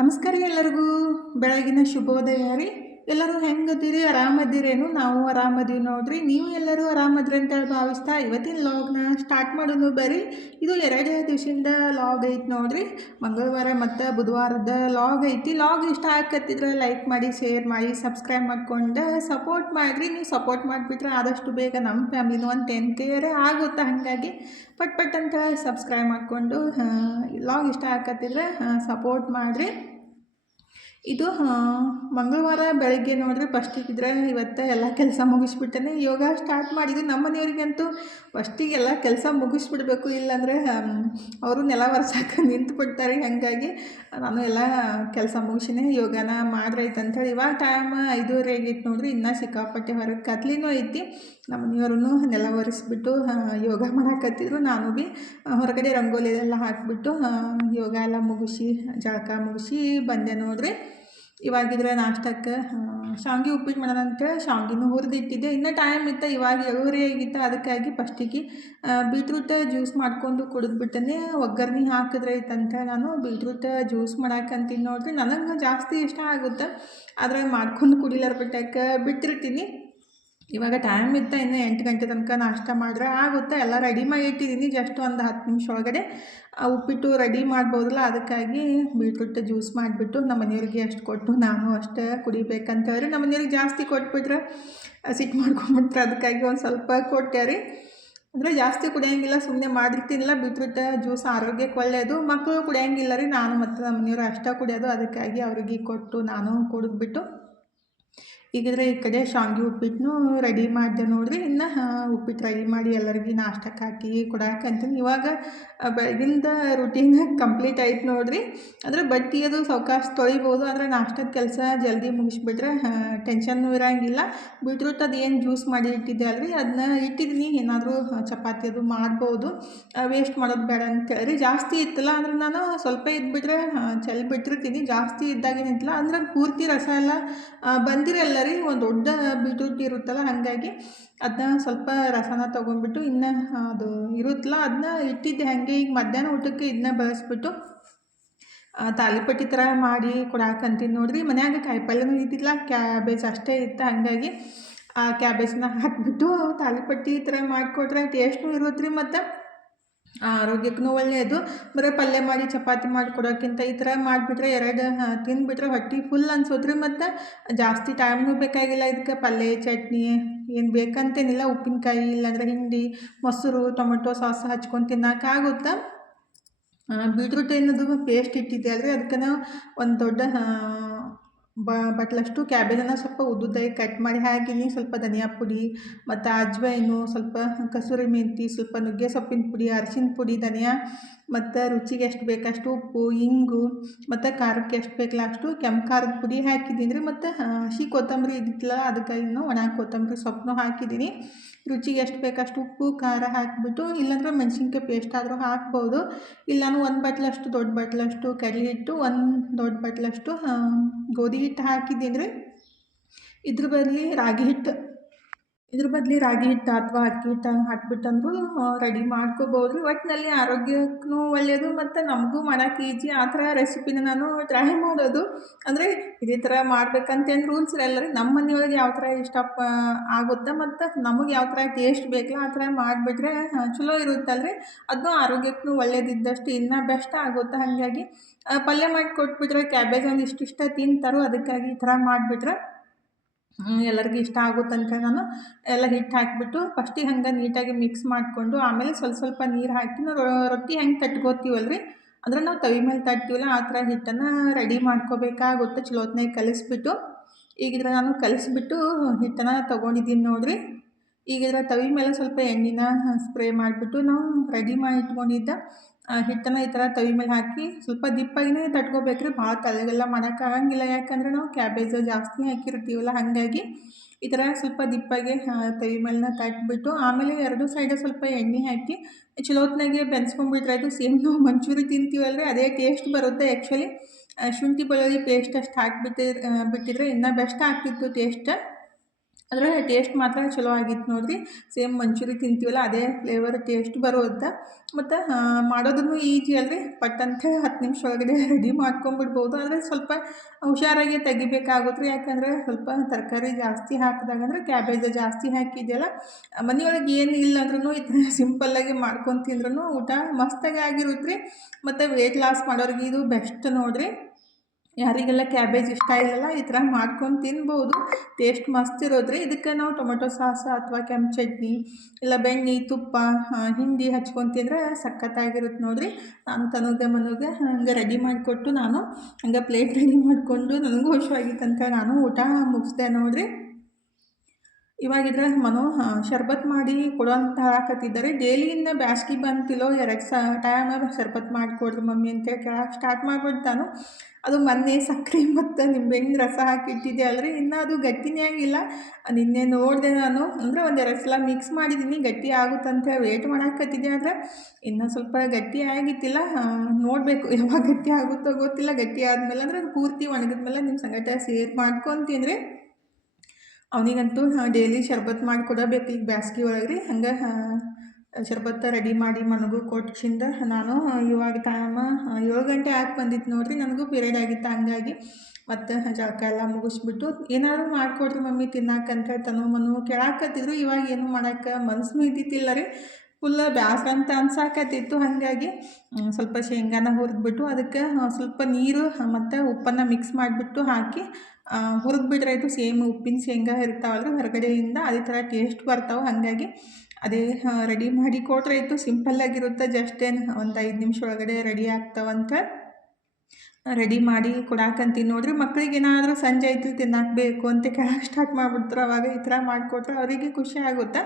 ನಮಸ್ಕಾರ ಎಲ್ಲರಿಗೂ. ಬೆಳಗಿನ ಶುಭೋದಯ ರೀ. ಎಲ್ಲರೂ ಹೆಂಗದಿರಿ? ಆರಾಮದಿರೇನು? ನಾವು ಆರಾಮದೀವಿ ನೋಡ್ರಿ. ನೀವು ಎಲ್ಲರೂ ಆರಾಮದ್ರಿ ಅಂತೇಳಿ ಭಾವಿಸ್ತಾ ಇವತ್ತಿನ ಲಾಗ್ನ ಸ್ಟಾರ್ಟ್ ಮಾಡೋದು ಬರ್ರಿ. ಇದು 2 ದಿವಸದಿಂದ ಲಾಗ್ ಐತಿ ನೋಡ್ರಿ. ಮಂಗಳವಾರ ಮತ್ತು ಬುಧವಾರದ ಲಾಗ್ ಐತಿ. ಲಾಗ್ ಇಷ್ಟ ಆಗತ್ತಿದ್ರೆ ಲೈಕ್ ಮಾಡಿ, ಶೇರ್ ಮಾಡಿ, ಸಬ್ಸ್ಕ್ರೈಬ್ ಮಾಡ್ಕೊಂಡು ಸಪೋರ್ಟ್ ಮಾಡಿರಿ. ನೀವು ಸಪೋರ್ಟ್ ಮಾಡಿಬಿಟ್ರೆ ಆದಷ್ಟು ಬೇಗ ನಮ್ಮ ಫ್ಯಾಮಿಲಿನೂ ಒಂದು 10K ಆಗುತ್ತೆ. ಹಾಗಾಗಿ ಪಟ್ ಅಂತ ಸಬ್ಸ್ಕ್ರೈಬ್ ಮಾಡಿಕೊಂಡು ಲಾಗ್ ಇಷ್ಟ ಆಗತ್ತಿದ್ರೆ ಸಪೋರ್ಟ್ ಮಾಡಿರಿ. ಇದು ಮಂಗಳವಾರ ಬೆಳಗ್ಗೆ ನೋಡ್ರಿ ಫಸ್ಟಿಗಿದ್ರೆ ಇವತ್ತು ಎಲ್ಲ ಕೆಲಸ ಮುಗಿಸ್ಬಿಟ್ಟೇನೆ ಯೋಗ ಸ್ಟಾರ್ಟ್ ಮಾಡಿದ್ವಿ. ನಮ್ಮ ಮನೆಯವ್ರಿಗಂತೂ ಫಸ್ಟಿಗೆ ಎಲ್ಲ ಕೆಲಸ ಮುಗಿಸ್ಬಿಡ್ಬೇಕು, ಇಲ್ಲಾಂದರೆ ಅವರು ನೆಲ ಒರೆಸೋಕೆ ನಿಂತು ಬಿಡ್ತಾರೆ. ಹಾಗಾಗಿ ನಾನು ಎಲ್ಲ ಕೆಲಸ ಮುಗಿಸಿನೇ ಯೋಗನ ಮಾಡ್ರೈತೆ ಅಂಥೇಳಿ ಇವಾಗ ಟೈಮ್ 5:30 ಆಗೈತೆ ನೋಡ್ರಿ. ಇನ್ನೂ ಸಿಕ್ಕಾಪಟ್ಟೆ ಹೊರಗೆ ಕತ್ಲಿನೂ ಐತಿ. ನಮ್ಮ ಮನೆಯವ್ರೂ ನೆಲ ಒರೆಸ್ಬಿಟ್ಟು ಯೋಗ ಮಾಡಾಕತ್ತಿದ್ರು. ನಾನು ಭೀ ಹೊರಗಡೆ ರಂಗೋಲಿ ಎಲ್ಲ ಹಾಕಿಬಿಟ್ಟು ಯೋಗ ಎಲ್ಲ ಮುಗಿಸಿ ಜಳಕ ಮುಗಿಸಿ ಬಂದೆ ನೋಡ್ರಿ. ಇವಾಗಿದ್ರೆ ನಾಷ್ಟಕ್ಕೆ ಶಾವಿಗೆ ಉಪ್ಪಿಟ್ಟು ಮಾಡೋಣ ಅಂತೇಳಿ ಶಾವಿಗೆನೂ ಹುರಿದಿಟ್ಟಿದ್ದೆ. ಇನ್ನೂ ಟೈಮ್ ಇತ್ತು, ಇವಾಗ 7:30 ಆಗಿತ್ತು. ಅದಕ್ಕಾಗಿ ಫಸ್ಟಿಗೆ ಬೀಟ್ರೂಟ್ ಜ್ಯೂಸ್ ಮಾಡ್ಕೊಂಡು ಕುಡಿದ್ಬಿಟ್ಟನೆ. ಒಗ್ಗರಣೆ ಹಾಕಿದ್ರೆ ಐತಂತ ನಾನು ಬೀಟ್ರೂಟ್ ಜ್ಯೂಸ್ ಮಾಡಾಕಂತೀನಿ ನೋಡ್ರಿ. ನನಗೆ ಜಾಸ್ತಿ ಇಷ್ಟ ಆಗುತ್ತೆ, ಆದರೆ ಮಾಡ್ಕೊಂಡು ಕುಡಿಲಾರ ಬಿಟ್ಟಕ್ಕೆ ಬಿಟ್ಟಿರ್ತೀನಿ. ಇವಾಗ ಟೈಮ್ ಇತ್ತು, ಇನ್ನು 8 ಗಂಟೆ ತನಕ ನಾಷ್ಟ ಮಾಡಿದ್ರೆ ಆಗುತ್ತೆ. ಎಲ್ಲ ರೆಡಿ ಮಾಡಿ ಇಟ್ಟಿದ್ದೀನಿ. ಜಸ್ಟ್ ಒಂದು 10 ನಿಮಿಷ ಒಳಗಡೆ ಉಪ್ಪಿಟ್ಟು ರೆಡಿ ಮಾಡ್ಬೋದಲ್ಲ. ಅದಕ್ಕಾಗಿ ಬೀಟ್ರೂಟ್ ಜ್ಯೂಸ್ ಮಾಡಿಬಿಟ್ಟು ನಮ್ಮ ಮನೆಯವ್ರಿಗೆ ಅಷ್ಟು ಕೊಟ್ಟು ನಾನು ಅಷ್ಟೇ ಕುಡಿಬೇಕಂತ ಹೇಳಿ ನಮ್ಮ ಮನೆಯವ್ರಿಗೆ ಜಾಸ್ತಿ ಕೊಟ್ಬಿಟ್ರೆ ಸಿಟ್ಟು ಮಾಡ್ಕೊಂಡ್ಬಿಟ್ರೆ ಅದಕ್ಕಾಗಿ ಒಂದು ಸ್ವಲ್ಪ ಕೊಟ್ಟೆ ರೀ. ಅಂದರೆ ಜಾಸ್ತಿ ಕುಡಿಯೋಂಗಿಲ್ಲ, ಸುಮ್ಮನೆ ಮಾಡಿರ್ತೀನಿಲ್ಲ. ಬೀಟ್ರೂಟ್ ಜ್ಯೂಸ್ ಆರೋಗ್ಯಕ್ಕೆ ಒಳ್ಳೆಯದು. ಮಕ್ಕಳು ಕುಡಿಯೋಂಗಿಲ್ಲ ರೀ, ನಾನು ಮತ್ತು ನಮ್ಮ ಮನೆಯವರು ಅಷ್ಟೇ ಕುಡಿಯೋದು. ಅದಕ್ಕಾಗಿ ಅವ್ರಿಗೆ ಕೊಟ್ಟು ನಾನು ಕುಡಿದ್ಬಿಟ್ಟು ಈಗಿದ್ರೆ ಈ ಕಡೆ ಶಾವಿಗೆ ಉಪ್ಪಿಟ್ಟನ್ನು ರೆಡಿ ಮಾಡಿದೆ ನೋಡ್ರಿ. ಇನ್ನು ಉಪ್ಪಿಟ್ಟು ರೆಡಿ ಮಾಡಿ ಎಲ್ಲರಿಗೆ ನಾಷ್ಟಕ್ಕೆ ಹಾಕಿ ಕೊಡಾಕಂತೀನಿ. ಇವಾಗ ಬೆಳಗಿಂದ ರೂಟೀನ್ ಕಂಪ್ಲೀಟ್ ಆಯ್ತು ನೋಡ್ರಿ. ಅಂದರೆ ಬಟ್ಟೆ ಅದು ಸಾವಕಾಶ ತೊಳಿಬೋದು, ಆದರೆ ನಾಷ್ಟದ ಕೆಲಸ ಜಲ್ದಿ ಮುಗಿಸ್ಬಿಟ್ರೆ ಟೆನ್ಷನ್ನು ಇರೋಂಗಿಲ್ಲ. ಬೀಟ್ರೂಟ್ ಅದು ಏನು ಜ್ಯೂಸ್ ಮಾಡಿ ಇಟ್ಟಿದ್ದೆ ಅಲ್ರಿ, ಅದನ್ನ ಇಟ್ಟಿದ್ದೀನಿ. ಏನಾದರೂ ಚಪಾತಿ ಅದು ಮಾಡ್ಬೋದು, ವೇಸ್ಟ್ ಮಾಡೋದು ಬೇಡ ಅಂತೇಳಿ. ಜಾಸ್ತಿ ಇತ್ತಲ್ಲ ಅಂದ್ರೆ ನಾನು ಸ್ವಲ್ಪ ಇದ್ಬಿಟ್ರೆ ಚೆಲ್ಲಿ ಬಿಟ್ಟಿರ್ತೀನಿ. ಜಾಸ್ತಿ ಇದ್ದಾಗೇನಿತ್ತಲ್ಲ ಅಂದ್ರೆ ಪೂರ್ತಿ ರಸ ಎಲ್ಲ ಬಂದಿರಲ್ಲ ರೀ. ಒಂದು ದೊಡ್ಡ ಬೀಟ್ರೂಟ್ ಇರುತ್ತಲ್ಲ, ಹಾಗಾಗಿ ಅದನ್ನ ಸ್ವಲ್ಪ ರಸನ ತೊಗೊಂಡ್ಬಿಟ್ಟು ಇನ್ನು ಅದು ಇರುತ್ತಲ್ಲ ಅದನ್ನ ಇಟ್ಟಿದ್ದೆ ಹಾಗೆ. ಈಗ ಮಧ್ಯಾಹ್ನ ಊಟಕ್ಕೆ ಇದನ್ನ ಬಳಸ್ಬಿಟ್ಟು ತಾಲಿಪಟ್ಟಿ ಥರ ಮಾಡಿ ಕೊಡಾಕಂತೀನಿ ನೋಡ್ರಿ. ಮನ್ಯಾಗ ಕಾಯಿಪಲ್ಯನೂ ಇದ್ದಿಲ್ಲ, ಕ್ಯಾಬೇಜ್ ಅಷ್ಟೇ ಇತ್ತು. ಹಾಗಾಗಿ ಆ ಕ್ಯಾಬೇಜ್ನ ಹಾಕಿಬಿಟ್ಟು ತಾಲಿಪಟ್ಟಿ ಥರ ಮಾಡಿಕೊಟ್ರೆ ಟೇಸ್ಟೂ ಇರುತ್ತೆ ರೀ, ಮತ್ತು ಆರೋಗ್ಯಕ್ಕೂ ಒಳ್ಳೆಯದು. ಬರೀ ಪಲ್ಯ ಮಾಡಿ ಚಪಾತಿ ಮಾಡಿ ಕೊಡೋಕ್ಕಿಂತ ಈ ಥರ ಮಾಡಿಬಿಟ್ರೆ 2 ತಿಂದುಬಿಟ್ರೆ ಹೊಟ್ಟೆ ಫುಲ್ ಅನ್ಸೋದ್ರಿ. ಮತ್ತು ಜಾಸ್ತಿ ಟೈಮ್ನೂ ಬೇಕಾಗಿಲ್ಲ. ಇದಕ್ಕೆ ಪಲ್ಯ ಚಟ್ನಿ ಏನು ಬೇಕಂತೇನಿಲ್ಲ. ಉಪ್ಪಿನಕಾಯಿ ಇಲ್ಲಾಂದರೆ ಹಿಂಡಿ, ಮೊಸರು, ಟೊಮೆಟೊ ಸಾಸ್ ಹಚ್ಕೊಂಡು ತಿನ್ನೋಕ್ಕಾಗುತ್ತೆ. ಬೀಟ್ರೂಟ್ ಏನದು ಪೇಸ್ಟ್ ಇಟ್ಟಿದ್ದೆ ಅಲ್ರಿ, ಅದಕ್ಕೆ ನಾವು ಒಂದು ದೊಡ್ಡ ಬಟ್ಲಷ್ಟು ಕ್ಯಾಬೇಜನ್ನು ಸ್ವಲ್ಪ ಉದ್ದುದ್ದಾಗಿ ಕಟ್ ಮಾಡಿ ಹಾಕಿನಿ. ಸ್ವಲ್ಪ ಧನಿಯಾ ಪುಡಿ ಮತ್ತು ಅಜ್ವೈನು, ಸ್ವಲ್ಪ ಕಸೂರಿ ಮೆಂತಿ, ಸ್ವಲ್ಪ ನುಗ್ಗೆ ಸೊಪ್ಪಿನ ಪುಡಿ, ಅರಿಶಿನ ಪುಡಿ, ಧನಿಯಾ ಮತ್ತು ರುಚಿಗೆ ಎಷ್ಟು ಬೇಕಷ್ಟು ಉಪ್ಪು, ಇಂಗು ಮತ್ತು ಖಾರಕ್ಕೆ ಎಷ್ಟು ಬೇಕಲ್ಲ ಅಷ್ಟು ಕೆಂಪು ಖಾರದ ಪುಡಿ ಹಾಕಿದ್ದೀನಿ ರೀ. ಮತ್ತು ಹಸಿ ಕೊತ್ತಂಬರಿ ಇದ್ದಿತ್ತಲ್ಲ, ಅದಕ್ಕಾಗಿ ಒಣ ಕೊತ್ತಂಬರಿ ಸೊಪ್ಪನ್ನು ಹಾಕಿದ್ದೀನಿ. ರುಚಿಗೆ ಎಷ್ಟು ಬೇಕಷ್ಟು ಉಪ್ಪು ಖಾರ ಹಾಕಿಬಿಟ್ಟು, ಇಲ್ಲಾಂದ್ರೆ ಮೆಣಸಿನ್ಕಾಯಿ ಪೇಸ್ಟ್ ಆದರೂ ಹಾಕ್ಬೋದು. ಇಲ್ಲ ನಾನು 1 ಬಟ್ಲಷ್ಟು ದೊಡ್ಡ ಬಟ್ಲಷ್ಟು ಕಡಲೆ ಹಿಟ್ಟು, 1 ದೊಡ್ಡ ಬಟ್ಲಷ್ಟು ಗೋಧಿ ಹಿಟ್ಟು ಹಾಕಿದ್ದೀನಿ ರೀ. ಇದ್ರ ಬದಲಿ ರಾಗಿ ಹಿಟ್ಟು ಅಥವಾ ಅಕ್ಕಿ ಹಿಟ್ಟು ಹಾಕ್ಬಿಟ್ಟಂದ್ರೂ ರೆಡಿ ಮಾಡ್ಕೋಬೋದು ರೀ. ಒಟ್ಟಿನಲ್ಲಿ ಆರೋಗ್ಯಕ್ಕೂ ಒಳ್ಳೆಯದು ಮತ್ತು ನಮಗೂ ಮಾಡೋಕೆ ಈಜಿ. ಆ ಥರ ರೆಸಿಪಿನ ನಾನು ಟ್ರೈ ಮಾಡೋದು. ಅಂದರೆ ಇದೇ ಥರ ಮಾಡ್ಬೇಕಂತೇನು ರೂಲ್ಸ್ ಇರಲ್ಲ ರೀ. ನಮ್ಮ ಮನೆಯೊಳಗೆ ಯಾವ ಥರ ಇಷ್ಟ ಆಗುತ್ತೆ ಮತ್ತು ನಮಗೆ ಯಾವ ಥರ ಟೇಸ್ಟ್ ಬೇಕಲ್ಲ ಆ ಥರ ಮಾಡಿಬಿಟ್ರೆ ಚಲೋ ಇರುತ್ತಲ್ಲ ರೀ. ಅದನ್ನು ಆರೋಗ್ಯಕ್ಕೂ ಒಳ್ಳೇದಿದ್ದಷ್ಟು ಇನ್ನೂ ಬೆಸ್ಟ್ ಆಗುತ್ತೆ. ಹಾಗಾಗಿ ಪಲ್ಯ ಮಾಡಿ ಕೊಟ್ಬಿಟ್ರೆ ಕ್ಯಾಬೇಜ್ ಒಂದು ಇಷ್ಟಿಷ್ಟ ತಿಂತಾರೋ, ಅದಕ್ಕಾಗಿ ಈ ಥರ ಮಾಡಿಬಿಟ್ರೆ ಎಲ್ಲರಿಗೂ ಇಷ್ಟ ಆಗುತ್ತಂತ ನಾನು ಎಲ್ಲ ಹಿಟ್ಟು ಹಾಕಿಬಿಟ್ಟು ಫಸ್ಟಿಗೆ ಹಂಗೆ ನೀಟಾಗಿ ಮಿಕ್ಸ್ ಮಾಡಿಕೊಂಡು ಆಮೇಲೆ ಸ್ವಲ್ಪ ನೀರು ಹಾಕಿ ನಾವು ರೊಟ್ಟಿ ಹೆಂಗೆ ತಟ್ಕೋತೀವಲ್ರಿ, ಅಂದರೆ ನಾವು ತವಿ ಮೇಲೆ ತಟ್ತೀವಲ್ಲ ಆ ಥರ ಹಿಟ್ಟನ್ನು ರೆಡಿ ಮಾಡ್ಕೋಬೇಕಾಗುತ್ತೆ. ಚಲೋತ್ನಾಗ ಕಲಿಸ್ಬಿಟ್ಟು ಈಗಿದ್ರೆ ನಾನು ಕಲಿಸ್ಬಿಟ್ಟು ಹಿಟ್ಟನ್ನು ತೊಗೊಂಡಿದ್ದೀನಿ ನೋಡಿರಿ. ಈಗಿದ್ರೆ ತವಿ ಮೇಲೆ ಸ್ವಲ್ಪ ಎಣ್ಣೆನ ಸ್ಪ್ರೇ ಮಾಡಿಬಿಟ್ಟು ನಾವು ರೆಡಿ ಮಾಡಿ ಇಟ್ಕೊಂಡಿದ್ದ ಹಿಟ್ಟನ್ನು ಈ ಥರ ತವಿ ಮೇಲೆ ಹಾಕಿ ಸ್ವಲ್ಪ ದಿಪ್ಪಾಗಿನೇ ತಟ್ಕೋಬೇಕ್ರಿ. ಭಾಳ ತೆಳ್ಳಗೆಲ್ಲ ಮಾಡೋಕ್ಕಾಗಂಗಿಲ್ಲ, ಯಾಕಂದರೆ ನಾವು ಕ್ಯಾಬೇಜ್ ಜಾಸ್ತಿ ಹಾಕಿರ್ತೀವಲ್ಲ. ಹಾಗಾಗಿ ಈ ಥರ ಸ್ವಲ್ಪ ದಿಪ್ಪಾಗೆ ತವಿ ಮೇಲನ್ನ ತಟ್ಬಿಟ್ಟು ಆಮೇಲೆ 2 ಸೈಡ್ ಸ್ವಲ್ಪ ಎಣ್ಣೆ ಹಾಕಿ ಚಲೋತ್ನಾಗೆ ಬೆನ್ಸ್ಕೊಂಡ್ಬಿಟ್ರೆ ಅದು ಸೇಮ್ ನಾವು ಮಂಚೂರಿ ತಿಂತೀವಲ್ರಿ ಅದೇ ಟೇಸ್ಟ್ ಬರುತ್ತೆ. ಆ್ಯಕ್ಚುಲಿ ಶುಂಠಿ ಬೆಳ್ಳುಳ್ಳಿ ಪೇಸ್ಟ್ ಅಷ್ಟು ಬಿಟ್ಟಿದ್ರೆ ಇನ್ನೂ ಬೆಸ್ಟ್ ಆಗ್ತಿತ್ತು ಟೇಸ್ಟ್. ಅಂದರೆ ಟೇಸ್ಟ್ ಮಾತ್ರ ಚಲೋ ಆಗಿತ್ತು ನೋಡಿರಿ. ಸೇಮ್ ಮಂಚೂರಿ ತಿಂತೀವಲ್ಲ ಅದೇ ಫ್ಲೇವರ್ ಟೇಸ್ಟ್ ಬರುತ್ತೆ. ಮತ್ತು ಮಾಡೋದನ್ನು ಈಜಿ ಅಲ್ರಿ, ಪಟ್ ಅಂತೇಳಿ 10 ನಿಮಿಷ ಒಳಗಡೆ ರೆಡಿ ಮಾಡ್ಕೊಂಬಿಡ್ಬೋದು. ಆದರೆ ಸ್ವಲ್ಪ ಹುಷಾರಾಗಿ ತೆಗಿಬೇಕಾಗುತ್ತೆ ರೀ, ಯಾಕಂದರೆ ಸ್ವಲ್ಪ ತರಕಾರಿ ಜಾಸ್ತಿ ಹಾಕಿದಾಗ ಅಂದರೆ ಕ್ಯಾಬೇಜ್ ಜಾಸ್ತಿ ಹಾಕಿದೆಯಲ್ಲ, ಮನೆಯೊಳಗೆ ಏನು ಇಲ್ಲ ಅಂದ್ರೂ ಈ ಥರ ಸಿಂಪಲ್ಲಾಗಿ ಮಾಡ್ಕೊಂಡು ತಿಂದ್ರೂ ಊಟ ಮಸ್ತಾಗಿ ಆಗಿರುತ್ತೆ ರೀ. ಮತ್ತು ವೆಯ್ಟ್ ಲಾಸ್ ಮಾಡೋರಿಗೆ ಇದು ಬೆಸ್ಟ್ ನೋಡಿರಿ. ಯಾರಿಗೆಲ್ಲ ಕ್ಯಾಬೇಜ್ ಇಷ್ಟ ಇಲ್ಲಲ್ಲ ಈ ಥರ ಮಾಡ್ಕೊಂಡು ತಿನ್ಬೋದು, ಟೇಸ್ಟ್ ಮಸ್ತ್ ಇರೋದ್ರಿ. ಇದಕ್ಕೆ ನಾವು ಟೊಮೆಟೊ ಸಾಸ್ ಅಥವಾ ಕೆಂಪು ಚಟ್ನಿ ಇಲ್ಲ ಬೆಣ್ಣೆ ತುಪ್ಪ ಹಿಂಡಿ ಹಚ್ಕೊಂಡು ತಿಂದರೆ ಸಖತ್ತಾಗಿರುತ್ತೆ ನೋಡಿರಿ. ನಾನು ಮನುಗೆ ಹಂಗೆ ರೆಡಿ ಮಾಡಿಕೊಟ್ಟು ನಾನು ಹಂಗೆ ಪ್ಲೇಟ್ ರೆಡಿ ಮಾಡಿಕೊಂಡು ನನಗೂ ಹುಷಾರಾಗಿತ್ತಂತ ನಾನು ಊಟ ಮುಗಿಸ್ದೆ ನೋಡಿರಿ. ಇವಾಗಿದ್ರೆ ಶರ್ಬತ್ ಮಾಡಿ ಕೊಡೋಂತ ಹೇಳಕತ್ತಿದ್ದಾರೆ. ಡೈಲಿಯಿಂದ ಬ್ಯಾಸ್ಗೆ ಬಂತಿಲ್ಲೋ 2 ಟೈಮ್ ಶರ್ಬತ್ ಮಾಡಿಕೊಡ್ರಿ ಮಮ್ಮಿ ಅಂತೇಳಿ ಕೇಳಕ್ಕೆ ಸ್ಟಾರ್ಟ್ ಮಾಡ್ಬಿಟ್ಟು ಅದು ಮೊನ್ನೆ ಸಕ್ಕರೆ ಮತ್ತು ನಿಂಬೆಹಣ್ಣಿನ ರಸ ಹಾಕಿಟ್ಟಿದ್ದೆ ಅಲ್ರಿ, ಇನ್ನೂ ಅದು ಗಟ್ಟಿನೇ ಆಗಿಲ್ಲ. ನಿನ್ನೆ ನೋಡಿದೆ ನಾನು, ಅಂದರೆ 1-2 ಸಲ ಮಿಕ್ಸ್ ಮಾಡಿದ್ದೀನಿ, ಗಟ್ಟಿ ಆಗುತ್ತಂತ ವೇಟ್ ಮಾಡಾಕತ್ತಿದ್ದೆ. ಆದರೆ ಇನ್ನೂ ಸ್ವಲ್ಪ ಗಟ್ಟಿ ಆಗಿತ್ತಿಲ್ಲ, ನೋಡಬೇಕು ಯಾವಾಗ ಗಟ್ಟಿ ಆಗುತ್ತೋ ಗೊತ್ತಿಲ್ಲ. ಗಟ್ಟಿ ಆದಮೇಲೆ ಅಂದರೆ ಅದು ಪೂರ್ತಿ ಒಣಗಿದ್ಮೇಲೆ ನಿಮ್ಮ ಸಂಗಟ ಶೇರ್ ಮಾಡ್ಕೊತೀನಿ. ಅವನಿಗಂತೂ ಡೈಲಿ ಶರ್ಬತ್ ಮಾಡಿ ಕೊಡಬೇಕು ಈಗ ಬ್ಯಾಸ್ಗೆ ಒಳಗೆ ರೀ. ಹಂಗೆ ಶರ್ಬತ್ತ ರೆಡಿ ಮಾಡಿ ಮನಗೂ ಕೊಟ್ಟಿಂದ ನಾನು ಇವಾಗ ಟೈಮ 7 ಗಂಟೆ ಆಗಿ ಬಂದಿತ್ತು ನೋಡಿರಿ. ನನಗೂ ಪೀರಿಯಡ್ ಆಗಿತ್ತು, ಹಂಗಾಗಿ ಮತ್ತು ಜಳಕ ಎಲ್ಲ ಮುಗಿಸ್ಬಿಟ್ಟು ಏನಾದ್ರು ಮಾಡಿಕೊಡ್ರಿ ಮಮ್ಮಿ ತಿನ್ನಕ್ಕಂತ ಮನು ಕೇಳಾಕತ್ತಿದ್ರು. ಇವಾಗ ಏನು ಮಾಡೋಕ್ಕೆ ಮನಸ್ಸು ಇದ್ದಿತ್ತಿಲ್ಲ ರೀ, ಫುಲ್ ಬ್ಯಾಸ್ರ ಅಂತ ಅನ್ಸಾಕತ್ತಿತ್ತು. ಹಾಗಾಗಿ ಸ್ವಲ್ಪ ಶೇಂಗಾನ ಹುರಿದ್ಬಿಟ್ಟು ಅದಕ್ಕೆ ಸ್ವಲ್ಪ ನೀರು ಮತ್ತು ಉಪ್ಪನ್ನು ಮಿಕ್ಸ್ ಮಾಡಿಬಿಟ್ಟು ಹಾಕಿ ಹುರಿದ್ಬಿಟ್ರೆ ಆಯಿತು. ಸೇಮ್ ಉಪ್ಪಿನ ಶೇಂಗಾ ಇರ್ತಾವಲ್ರಿ ಹೊರಗಡೆಯಿಂದ, ಅದೇ ಥರ ಟೇಸ್ಟ್ ಬರ್ತಾವೆ. ಹಾಗಾಗಿ ಅದೇ ರೆಡಿ ಮಾಡಿ ಕೊಟ್ರೆ ಆಯಿತು. ಸಿಂಪಲ್ಲಾಗಿರುತ್ತೆ, ಜಸ್ಟ್ ಏನು ಒಂದು 5 ನಿಮಿಷ ಒಳಗಡೆ ರೆಡಿ ಆಗ್ತಾವಂತ ರೆಡಿ ಮಾಡಿ ಕೊಡಾಕಂತೀನಿ ನೋಡಿರಿ. ಮಕ್ಳಿಗೆ ಏನಾದರೂ ಸಂಜೆ ಆಯ್ತು ತಿನ್ನಕ್ಕೆ ಬೇಕು ಅಂತ ಕೇಳಕ್ಕೆ ಸ್ಟಾರ್ಟ್ ಮಾಡಿಬಿಡ್ತಾರೆ. ಅವಾಗ ಈ ಥರ ಮಾಡಿಕೊಟ್ರೆ ಅವರಿಗೆ ಖುಷಿ ಆಗುತ್ತೆ.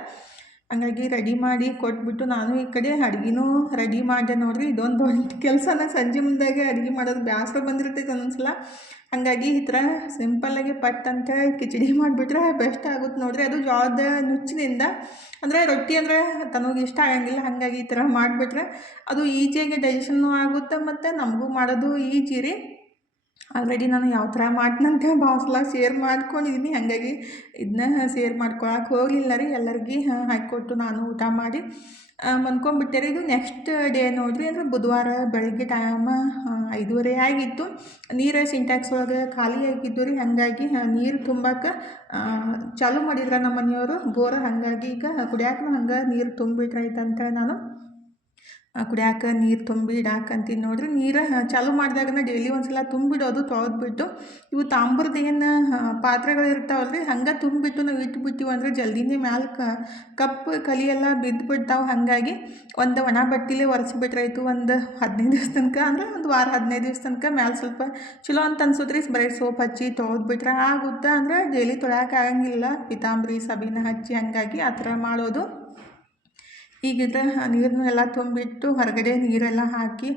ಹಂಗಾಗಿ ರೆಡಿ ಮಾಡಿ ಕೊಟ್ಬಿಟ್ಟು ನಾನು ಈ ಕಡೆ ಅಡುಗೆನೂ ರೆಡಿ ಮಾಡಿದೆ ನೋಡಿರಿ. ಇದೊಂದು ದೊಡ್ಡ ಕೆಲಸನ, ಸಂಜೆ ಮುಂದಾಗೆ ಅಡುಗೆ ಮಾಡೋದು ಬೇಸರ ಬಂದಿರ್ತೈತೆ ಒಂದೊಂದ್ಸಲ. ಹಾಗಾಗಿ ಈ ಥರ ಸಿಂಪಲ್ಲಾಗಿ ಪಟ್ ಅಂತ ಕಿಚಡಿ ಮಾಡಿಬಿಟ್ರೆ ಬೆಸ್ಟ್ ಆಗುತ್ತೆ ನೋಡಿರಿ. ಅದು ಜೋಳದ ನುಚ್ಚಿನಿಂದ, ಅಂದರೆ ರೊಟ್ಟಿ ಅಂದರೆ ತನಗೆ ಇಷ್ಟ ಆಗಂಗಿಲ್ಲ, ಹಾಗಾಗಿ ಈ ಥರ ಮಾಡಿಬಿಟ್ರೆ ಅದು ಈಜಿಯಾಗಿ ಡೈಜೆಷನ್ನು ಆಗುತ್ತೆ ಮತ್ತು ನಮಗೂ ಮಾಡೋದು ಈಜಿ ರೀ. ಆಲ್ರೆಡಿ ನಾನು ಯಾವ ಥರ ಮಾಡ್ತೀನಂತ ಭಾಳ ಸಲ ಶೇರ್ ಮಾಡ್ಕೊಂಡಿದ್ದೀನಿ, ಹಾಗಾಗಿ ಇದನ್ನ ಶೇರ್ ಮಾಡ್ಕೊಳಕ್ಕೆ ಹೋಗಲಿಲ್ಲ ರೀ. ಎಲ್ಲರಿಗೆ ಹಾಕಿಕೊಟ್ಟು ನಾನು ಊಟ ಮಾಡಿ ಮನ್ಕೊಂಬಿಟ್ಟೆ ರೀ. ಇದು ನೆಕ್ಸ್ಟ್ ಡೇ ನೋಡಿರಿ, ಅಂದರೆ ಬುಧವಾರ ಬೆಳಗ್ಗೆ ಟೈಮ 5:30 ಆಗಿತ್ತು. ನೀರು ಸಿಂಟ್ಯಾಕ್ಸ್ ಒಳಗೆ ಖಾಲಿ ಆಗಿದ್ದು ರೀ. ಹಾಗಾಗಿ ನೀರು ತುಂಬಕ್ಕೆ ಚಾಲೂ ಮಾಡಿದ್ರೆ ನಮ್ಮ ಮನೆಯವರು ಬೋರ್, ಹಾಗಾಗಿ ಈಗ ಕುಡಿಯಾಕೂ ಹಂಗೆ ನೀರು ತುಂಬಿಟ್ರೈತಂತ ನಾನು ಕುಡಿಯಾಕ ನೀರು ತುಂಬಿ ಇಡಾಕಂತೀನಿ ನೋಡಿರಿ. ನೀರು ಚಾಲೂ ಮಾಡಿದಾಗನ ಡೈಲಿ ಒಂದು ಸಲ ತುಂಬಿಡೋದು, ತೊಳೆದ್ಬಿಟ್ಟು. ಇವು ತಾಮ್ರದ ಏನು ಪಾತ್ರೆಗಳು ಇರ್ತಾವಲ್ರಿ, ಹಂಗೆ ತುಂಬಿಬಿಟ್ಟು ನಾವು ಇಟ್ಬಿಟ್ಟಿವಿ ಅಂದರೆ ಜಲ್ದಿನೇ ಮ್ಯಾಲೆ ಕಪ್ಪು ಕಲಿಯೆಲ್ಲ ಬಿದ್ದುಬಿಡ್ತಾವೆ. ಹಾಗಾಗಿ ಒಂದು ಒಣ ಬಟ್ಟೆಲೇ ಒರೆಸಿಬಿಟ್ರಾಯ್ತು ಒಂದು 15 ದಿವಸ ತನಕ, ಅಂದರೆ ಒಂದು ವಾರ 15 ದಿವಸ ತನಕ ಮ್ಯಾಲೆ ಸ್ವಲ್ಪ ಚಲೋ ಅಂತ ಅನ್ಸುತ್ತೆ ರೀ. ಬರೀ ಸೋಪ್ ಹಚ್ಚಿ ತೊಳೆದ್ಬಿಟ್ರೆ ಆಗುತ್ತೆ, ಅಂದರೆ ಡೈಲಿ ತೊಳ್ಯಾಕಾಗಂಗಿಲ್ಲ, ಪಿತಾಂಬರಿ ಸಬೀನ ಹಚ್ಚಿ. ಹಾಗಾಗಿ ಆ ಥರ ಮಾಡೋದು. ಈಗಿದ್ರೆ ನೀರನ್ನು ಎಲ್ಲ ತುಂಬಿಟ್ಟು ಹೊರಗಡೆ ನೀರೆಲ್ಲ ಹಾಕಿ